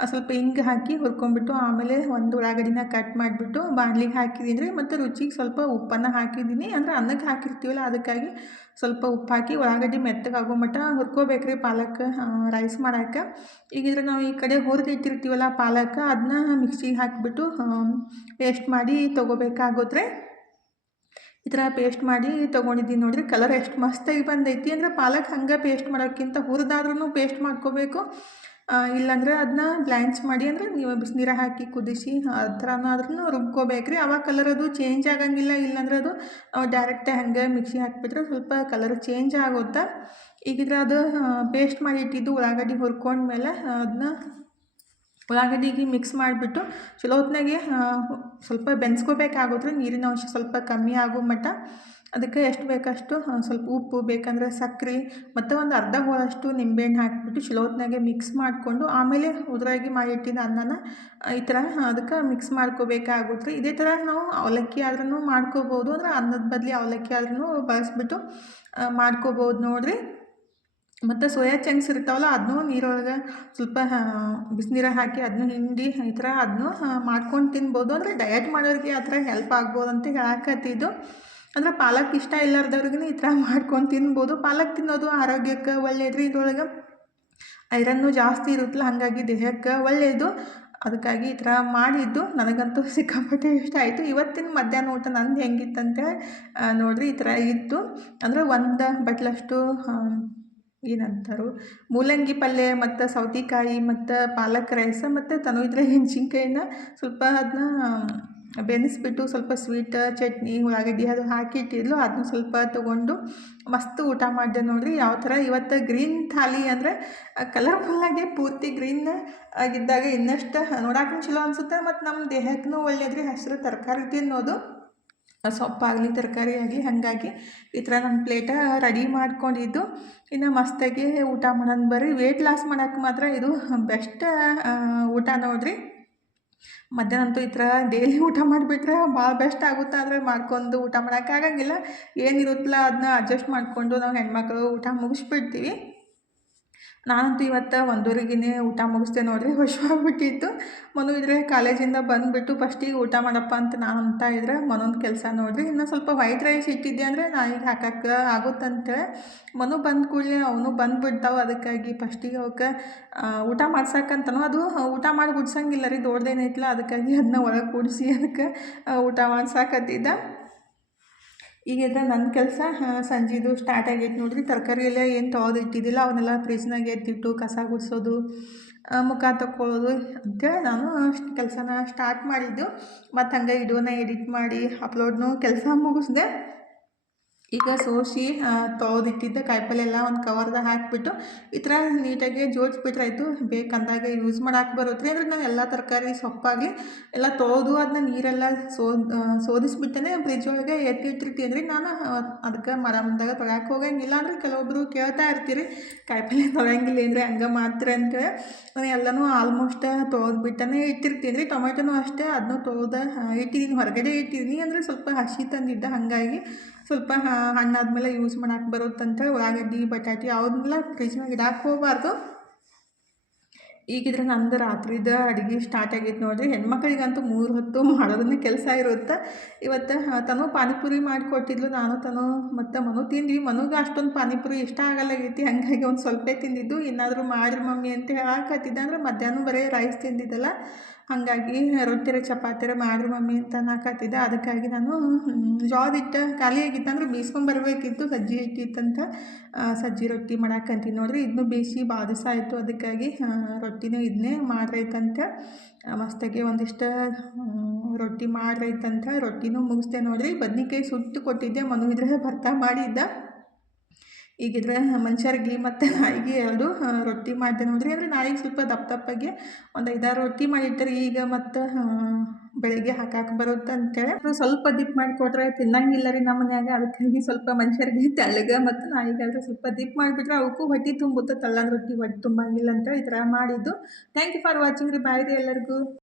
ಸ್ವಲ್ಪ ಹಿಂಗೆ ಹಾಕಿ ಹುರ್ಕೊಂಡ್ಬಿಟ್ಟು ಆಮೇಲೆ ಒಂದು ಉಳ್ಳಾಗಡ್ಡಿನ ಕಟ್ ಮಾಡಿಬಿಟ್ಟು ಬಾಣಲಿಗೆ ಹಾಕಿದ್ದೀನಿ ರೀ. ಮತ್ತು ರುಚಿಗೆ ಸ್ವಲ್ಪ ಉಪ್ಪನ್ನು ಹಾಕಿದ್ದೀನಿ, ಅಂದರೆ ಅನ್ನಕ್ಕೆ ಹಾಕಿರ್ತೀವಲ್ಲ ಅದಕ್ಕಾಗಿ ಸ್ವಲ್ಪ ಉಪ್ಪು ಹಾಕಿ ಉಳ್ಳಾಗಡ್ಡಿ ಮೆತ್ತಗಾಗೋ ಮಟ್ಟ ಹುರ್ಕೋಬೇಕ್ರಿ ಪಾಲಕ್ ರೈಸ್ ಮಾಡೋಕ್ಕೆ. ಈಗಿದ್ರೆ ನಾವು ಈ ಕಡೆ ಹುರಿದು ಇಟ್ಟಿರ್ತೀವಲ್ಲ ಪಾಲಕ್, ಅದನ್ನ ಮಿಕ್ಸಿಗೆ ಹಾಕಿಬಿಟ್ಟು ಪೇಸ್ಟ್ ಮಾಡಿ ತೊಗೋಬೇಕಾಗುತ್ತೆ. ಈ ಥರ ಪೇಸ್ಟ್ ಮಾಡಿ ತೊಗೊಂಡಿದ್ದೀನಿ ನೋಡಿರಿ. ಕಲರ್ ಎಷ್ಟು ಮಸ್ತಾಗಿ ಬಂದೈತಿ. ಅಂದರೆ ಪಾಲಕ್ ಹಂಗೆ ಪೇಸ್ಟ್ ಮಾಡೋಕ್ಕಿಂತ ಹುರಿದಾದ್ರೂ ಪೇಸ್ಟ್ ಮಾಡ್ಕೋಬೇಕು, ಇಲ್ಲಾಂದರೆ ಅದನ್ನ ಬ್ಲ್ಯಾಂಚ್ ಮಾಡಿ, ಅಂದರೆ ನೀವು ಬಿಸಿನೀರು ಹಾಕಿ ಕುದಿಸಿ ಆ ಥರನಾದ್ರೂ ರುಬ್ಕೋಬೇಕ್ರಿ. ಆವಾಗ ಕಲರ್ ಅದು ಚೇಂಜ್ ಆಗಂಗಿಲ್ಲ. ಇಲ್ಲಾಂದರೆ ಅದು ಡೈರೆಕ್ಟ್ ಹಾಗೆ ಮಿಕ್ಸಿ ಹಾಕಿಬಿಟ್ರೆ ಸ್ವಲ್ಪ ಕಲರ್ ಚೇಂಜ್ ಆಗುತ್ತೆ. ಈಗಿದ್ರೆ ಅದು ಪೇಸ್ಟ್ ಮಾಡಿ ಇಟ್ಟಿದ್ದು ಉಳ್ಳಾಗಡ್ಡಿ ಹುರ್ಕೊಂಡ್ಮೇಲೆ ಅದನ್ನ ಉಳ್ಳಾಗಡ್ಡಿಗೆ ಮಿಕ್ಸ್ ಮಾಡಿಬಿಟ್ಟು ಚಲೋ ಹೊತ್ನಾಗೆ ಸ್ವಲ್ಪ ಬೆನ್ಸ್ಕೋಬೇಕಾಗುತ್ತೆ. ನೀರಿನ ಅಂಶ ಸ್ವಲ್ಪ ಕಮ್ಮಿ ಆಗೋ ಮಟ್ಟ ಅದಕ್ಕೆ ಎಷ್ಟು ಬೇಕಷ್ಟು ಸ್ವಲ್ಪ ಉಪ್ಪು ಬೇಕಂದ್ರೆ ಸಕ್ರೆ ಮತ್ತು ಒಂದು ಅರ್ಧ ಹೋಳಷ್ಟು ನಿಂಬೆಹಣ್ಣು ಹಾಕಿಬಿಟ್ಟು ಚಲೋ ಹೊತ್ನಾಗೆ ಮಿಕ್ಸ್ ಮಾಡಿಕೊಂಡು ಆಮೇಲೆ ಉದ್ರಾಗಿ ಮಾಡಿಟ್ಟಿದ್ದ ಅನ್ನನ ಈ ಥರ ಅದಕ್ಕೆ ಮಿಕ್ಸ್ ಮಾಡ್ಕೋಬೇಕಾಗುತ್ತೆ. ಇದೇ ಥರ ನಾವು ಅವಲಕ್ಕಿ ಆದ್ರೂ ಮಾಡ್ಕೋಬೋದು, ಅಂದ್ರೆ ಅನ್ನದ ಬದಲಿ ಅವಲಕ್ಕಿ ಆದ್ರೂ ಬಳಸ್ಬಿಟ್ಟು ಮಾಡ್ಕೋಬೋದು ನೋಡಿರಿ. ಮತ್ತು ಸೋಯಾ ಚಂಕ್ಸ್ ಇರ್ತಾವಲ್ಲ ಅದನ್ನೂ ನೀರೊಳಗೆ ಸ್ವಲ್ಪ ಬಿಸಿನೀರಾಗ ಹಾಕಿ ಅದನ್ನು ಹಿಂಡಿ ಈ ಥರ ಅದನ್ನೂ ಮಾಡ್ಕೊಂಡು ತಿನ್ಬೋದು. ಅಂದರೆ ಡಯಟ್ ಮಾಡೋರಿಗೆ ಆ ಥರ ಹೆಲ್ಪ್ ಆಗ್ಬೋದು ಅಂತ ಹೇಳಕತ್ತಿದ್ದು. ಅಂದ್ರೆ ಪಾಲಕ್ ಇಷ್ಟ ಇಲ್ಲಾರ್ದವ್ರಿಗೂ ಈ ಥರ ಮಾಡ್ಕೊಂಡು ತಿನ್ಬೋದು. ಪಾಲಕ್ ತಿನ್ನೋದು ಆರೋಗ್ಯಕ್ಕೆ ಒಳ್ಳೆಯದು. ಇದ್ರೊಳಗೆ ಐರನ್ನು ಜಾಸ್ತಿ ಇರುತ್ತಲ್ಲ, ಹಾಗಾಗಿ ದೇಹಕ್ಕೆ ಒಳ್ಳೆಯದು. ಅದಕ್ಕಾಗಿ ಈ ಥರ ಮಾಡಿದ್ದು ನನಗಂತೂ ಸಿಕ್ಕಾಪಟ್ಟೆ ಇಷ್ಟ ಆಯಿತು. ಇವತ್ತಿನ ಮಧ್ಯಾಹ್ನ ಊಟ ನಂದು ಹೆಂಗಿತ್ತಂತೇಳಿ ನೋಡಿರಿ ಈ ಥರ ಇತ್ತು. ಅಂದರೆ ಒಂದು ಬಟ್ಲಷ್ಟು ಏನಂತಾರೋ ಮೂಲಂಗಿ ಪಲ್ಯ ಮತ್ತು ಸೌತೆಕಾಯಿ ಮತ್ತು ಪಾಲಕ್ ರೈಸ್ ಮತ್ತು ಇದ್ರೆ ಮೆಣ್ಸಿನ್ಕಾಯಿನ ಸ್ವಲ್ಪ ಅದನ್ನ ಬೆನೆಸ್ಬಿಟ್ಟು ಸ್ವಲ್ಪ ಸ್ವೀಟ್ ಚಟ್ನಿ ಉಳ್ಳಾಗಡ್ಡಿ ಅದು ಹಾಕಿಟ್ಟಿದ್ಲು. ಅದನ್ನ ಸ್ವಲ್ಪ ತೊಗೊಂಡು ಮಸ್ತ್ ಊಟ ಮಾಡಿದೆ ನೋಡಿರಿ. ಯಾವ ಥರ ಇವತ್ತು ಗ್ರೀನ್ ಥಾಲಿ ಅಂದರೆ ಕಲರ್ಫುಲ್ಲಾಗಿ ಪೂರ್ತಿ ಗ್ರೀನ್ ಆಗಿದ್ದಾಗ ಇನ್ನಷ್ಟು ನೋಡೋಕೆ ಚಲೋ ಅನಿಸುತ್ತೆ ಮತ್ತು ನಮ್ಮ ದೇಹಕ್ಕೂ ಒಳ್ಳೆಯದ್ರಿ. ಹಸಿರು ತರಕಾರಿ ತಿನ್ನೋದು, ಸೊಪ್ಪಾಗಲಿ ತರಕಾರಿ ಆಗಲಿ, ಹಾಗಾಗಿ ಈ ಥರ ನನ್ನ ಪ್ಲೇಟ ರೆಡಿ ಮಾಡ್ಕೊಂಡಿದ್ದು. ಇನ್ನು ಮಸ್ತಾಗಿ ಊಟ ಮಾಡೋಣ ಬರ್ರಿ. ವೆಯ್ಟ್ ಲಾಸ್ ಮಾಡೋಕ್ಕೆ ಮಾತ್ರ ಇದು ಬೆಸ್ಟ್ ಊಟ ನೋಡಿರಿ. ಮಧ್ಯಾಹ್ನ ಅಂತೂ ಈ ಥರ ಡೈಲಿ ಊಟ ಮಾಡಿಬಿಟ್ರೆ ಭಾಳ ಬೆಸ್ಟ್ ಆಗುತ್ತೆ. ಆದರೆ ಮಾಡ್ಕೊಂಡು ಊಟ ಮಾಡೋಕ್ಕಾಗಂಗಿಲ್ಲ. ಏನಿರುತ್ತಲ್ಲ ಅದನ್ನ ಅಡ್ಜಸ್ಟ್ ಮಾಡಿಕೊಂಡು ನಾವು ಹೆಣ್ಮಕ್ಳು ಊಟ ಮುಗಿಸ್ಬಿಡ್ತೀವಿ. ನಾನಂತೂ ಇವತ್ತು 1:30ಗೆ ಊಟ ಮುಗಿಸ್ದೆ ನೋಡಿರಿ. ಹಶ್ವಾಗ್ಬಿಟ್ಟಿತ್ತು. ಮನು ಇದ್ರೆ ಕಾಲೇಜಿಂದ ಬಂದುಬಿಟ್ಟು ಫಸ್ಟಿಗೆ ಊಟ ಮಾಡಪ್ಪ ಅಂತ ನಾನು ಅಂತ ಇದ್ರೆ ಮನೊಂದು ಕೆಲಸ ನೋಡಿರಿ. ಇನ್ನು ಸ್ವಲ್ಪ ವೈಟ್ ರೈಸ್ ಇಟ್ಟಿದ್ದೆ ಅಂದರೆ ನಾಯಿಗೆ ಹಾಕಕ್ಕೆ ಆಗುತ್ತಂತೇಳಿ ಮನು ಬಂದ ಕೂಡಲೇ ಅವನು ಬಂದುಬಿಡ್ತಾವೆ. ಅದಕ್ಕಾಗಿ ಫಸ್ಟಿಗೆ ಅವಕ್ಕೆ ಊಟ ಮಾಡ್ಸಕ್ಕಂತನೋ ಅದು ಊಟ ಮಾಡಿ ಗುಡ್ಸಂಗಿಲ್ಲ ರೀ, ದೊಡ್ಡದೇನೈತಿಲ್ಲ. ಅದಕ್ಕಾಗಿ ಅದನ್ನ ಒಳಗೆ ಕೂಡಿಸಿ ಅದಕ್ಕೆ ಊಟ ಮಾಡ್ಸಾಕತ್ತಿದ್ದ. ಈಗಿದ್ರೆ ನನ್ನ ಕೆಲಸ ಸಂಜೆದು ಸ್ಟಾರ್ಟ್ ಆಗೈತೆ ನೋಡಿರಿ. ತರಕಾರಿ ಎಲ್ಲ ಏನು ತೊಳೆದು ಇಟ್ಟಿದ್ದಿಲ್ಲ ಅವನ್ನೆಲ್ಲ ಫ್ರಿಜ್ನಾಗ ಎತ್ತಿಟ್ಟು ಕಸ ಗುಡಿಸೋದು, ಮುಖ ತೊಕ್ಕೊಳ್ಳೋದು ಅಂತೇಳಿ ನಾನು ಕೆಲಸನ ಸ್ಟಾರ್ಟ್ ಮಾಡಿದ್ದು. ಮತ್ತು ಹಂಗೆ ವಿಡಿಯೋನ ಎಡಿಟ್ ಮಾಡಿ ಅಪ್ಲೋಡ್ನು ಕೆಲಸ ಮುಗಿಸ್ದೆ. ಈಗ ಸೋಸಿ ತೊಳೆದಿಟ್ಟಿದ್ದ ಕಾಯಿಪಲ್ಯ ಎಲ್ಲ ಒಂದು ಕವರ್ದಾಗ ಹಾಕಿಬಿಟ್ಟು ಈ ಥರ ನೀಟಾಗಿ ಜೋಡಿಸ್ಬಿಟ್ರೆ ಆಯಿತು. ಬೇಕಂದಾಗ ಯೂಸ್ ಮಾಡಕ್ಕೆ ಬರುತ್ತೆ ರೀ. ಅಂದರೆ ನಾನು ಎಲ್ಲ ತರಕಾರಿ ಸೊಪ್ಪಾಗಲಿ ಎಲ್ಲ ತೊಳೆದು ಅದನ್ನ ನೀರೆಲ್ಲ ಸೋದಿಸ್ಬಿಟ್ಟೇ ಫ್ರಿಜ್ ಒಳಗೆ ಎತ್ತಿಟ್ಟಿರ್ತೀನಿ ರೀ. ನಾನು ಅದಕ್ಕೆ ಮರ ಮುಂದಾಗ ತೊಳ್ಯಾಕೆ ಹೋಗಂಗಿಲ್ಲ. ಅಂದರೆ ಕೆಲವೊಬ್ಬರು ಕೇಳ್ತಾ ಇರ್ತೀರಿ ಕಾಯಿಪಲ್ಯ ತೊಳೆಯಂಗಿಲ್ಲ ಅಂದರೆ ಹಂಗೆ ಮಾಡ್ತೀರಿ ಅಂತೇಳಿ. ನಾನು ಎಲ್ಲನೂ ಆಲ್ಮೋಸ್ಟ್ ತೊಳೆದ್ಬಿಟ್ಟೇ ಇಟ್ಟಿರ್ತೀನಿ ರೀ. ಟೊಮೆಟೊನೂ ಅಷ್ಟೇ, ಅದನ್ನೂ ತೊಳೆದು ಇಟ್ಟಿದ್ದೀನಿ, ಹೊರಗಡೆ ಇಟ್ಟಿದ್ದೀನಿ. ಅಂದರೆ ಸ್ವಲ್ಪ ಹಸಿ ತಂದಿದ್ದ, ಹಾಗಾಗಿ ಸ್ವಲ್ಪ ಹಣ್ಣಾದ್ಮೇಲೆ ಯೂಸ್ ಮಾಡಕ್ಕೆ ಬರುತ್ತಂತೇಳಿ ಉಳ್ಳಾಗಡ್ಡಿ ಬಟಾಟೆ ಅವನ್ನೆಲ್ಲ ಫ್ರಿಜ್ನಾಗ ಇಡಕ್ಕೆ ಹೋಗಬಾರ್ದು. ಈಗಿದ್ರೆ ನಂದು ರಾತ್ರಿದ ಅಡುಗೆ ಸ್ಟಾರ್ಟ್ ಆಗೈತೆ ನೋಡಿರಿ. ಹೆಣ್ಮಕ್ಳಿಗಂತೂ 3 ಹೊತ್ತು ಮಾಡೋದನ್ನೇ ಕೆಲಸ ಇರುತ್ತೆ. ಇವತ್ತು ತನು ಪಾನಿಪುರಿ ಮಾಡಿಕೊಟ್ಟಿದ್ಲು. ನಾನು ತನು ಮತ್ತು ಮನು ತಿಂದ್ವಿ. ಮನುಗೆ ಅಷ್ಟೊಂದು ಪಾನಿಪುರಿ ಇಷ್ಟ ಆಗಲ್ಲಾಗೈತಿ, ಹಾಗಾಗಿ ಒಂದು ಸ್ವಲ್ಪ ತಿಂದಿದ್ದು. ಏನಾದರೂ ಮಾಡಿರಿ ಮಮ್ಮಿ ಅಂತ ಹೇಳಕತ್ತಿದ್ದೆ. ಅಂದರೆ ಮಧ್ಯಾಹ್ನ ಬರೀ ರೈಸ್ ತಿಂದಿದ್ದಲ್ಲ, ಹಾಗಾಗಿ ರೊಟ್ಟಿರ ಚಪಾತಿರ ಮಾಡಿರಿ ಮಮ್ಮಿ ಅಂತ ಅನ್ನಕತ್ತಿದ್ದೆ. ಅದಕ್ಕಾಗಿ ನಾನು ಜೋಳದ ಹಿಟ್ಟು ಖಾಲಿ ಆಗಿತ್ತು, ಅಂದರೆ ಬೀಸ್ಕೊಂಬರ್ಬೇಕಿತ್ತು. ಸಜ್ಜಿ ಹಿಟ್ಟಿತ್ತಂತ ಸಜ್ಜಿ ರೊಟ್ಟಿ ಮಾಡಕ್ಕಂತೀನಿ ನೋಡಿರಿ. ಇದನ್ನು ಬೇಯಿಸಿ ಭಾಳ ದಿವಸ ಆಯಿತು, ಅದಕ್ಕಾಗಿ ರೊಟ್ಟಿನೂ ಇದನ್ನೇ ಮಾಡ್ರೈತಂತ ಮಸ್ತಾಗಿ ಒಂದಿಷ್ಟು ರೊಟ್ಟಿ ಮಾಡ್ರೈತಂತ ರೊಟ್ಟಿನೂ ಮುಗಿಸ್ದೆ ನೋಡಿರಿ. ಬದ್ನಿಕಾಯಿ ಸುಟ್ಟು ಕೊಟ್ಟಿದ್ದೆ, ಮನು ಇದ್ರೆ ಭರ್ತಾ ಮಾಡಿದ್ದ. ಈಗಿದ್ರೆ ಮನುಷ್ಯರಿಗೆ ಮತ್ತು ನಾಯಿಗೆ 2 ರೊಟ್ಟಿ ಮಾಡಿದೆ ನೋಡಿರಿ. ಅಂದರೆ ನಾಯಿಗೆ ಸ್ವಲ್ಪ ದಪ್ಪ ದಪ್ಪಾಗಿ ಒಂದು 5-6 ರೊಟ್ಟಿ ಮಾಡಿರ್ತಾರೆ. ಈಗ ಮತ್ತು ಬೆಳಗ್ಗೆ ಹಾಕಕ್ಕೆ ಬರುತ್ತೆ ಅಂತೇಳಿ ಸ್ವಲ್ಪ ದಿಪ್ ಮಾಡಿಕೊಟ್ರೆ ತಿನ್ನಂಗಿಲ್ಲ ರೀ ನಮ್ಮ ಮನ್ಯಾಗ. ಅದಕ್ಕಾಗಿ ಸ್ವಲ್ಪ ಮನುಷ್ಯರಿಗೆ ತೆಳ್ಳಗೆ ಮತ್ತು ನಾಯಿಗಾದ್ರೆ ಸ್ವಲ್ಪ ದಿಪ್ ಮಾಡಿಬಿಟ್ರೆ ಅವಕ್ಕೂ ಹೊಟ್ಟೆ ತುಂಬುತ್ತೆ. ತಳ್ಳನ ರೊಟ್ಟಿ ಹೊಟ್ಟೆ ತುಂಬಂಗಿಲ್ಲ ಅಂತೇಳಿ ಈ ಥರ ಮಾಡಿದ್ದು. ಥ್ಯಾಂಕ್ ಯು ಫಾರ್ ವಾಚಿಂಗ್ ರೀ. ಬಾಯ್ ರೀ ಎಲ್ಲರಿಗೂ.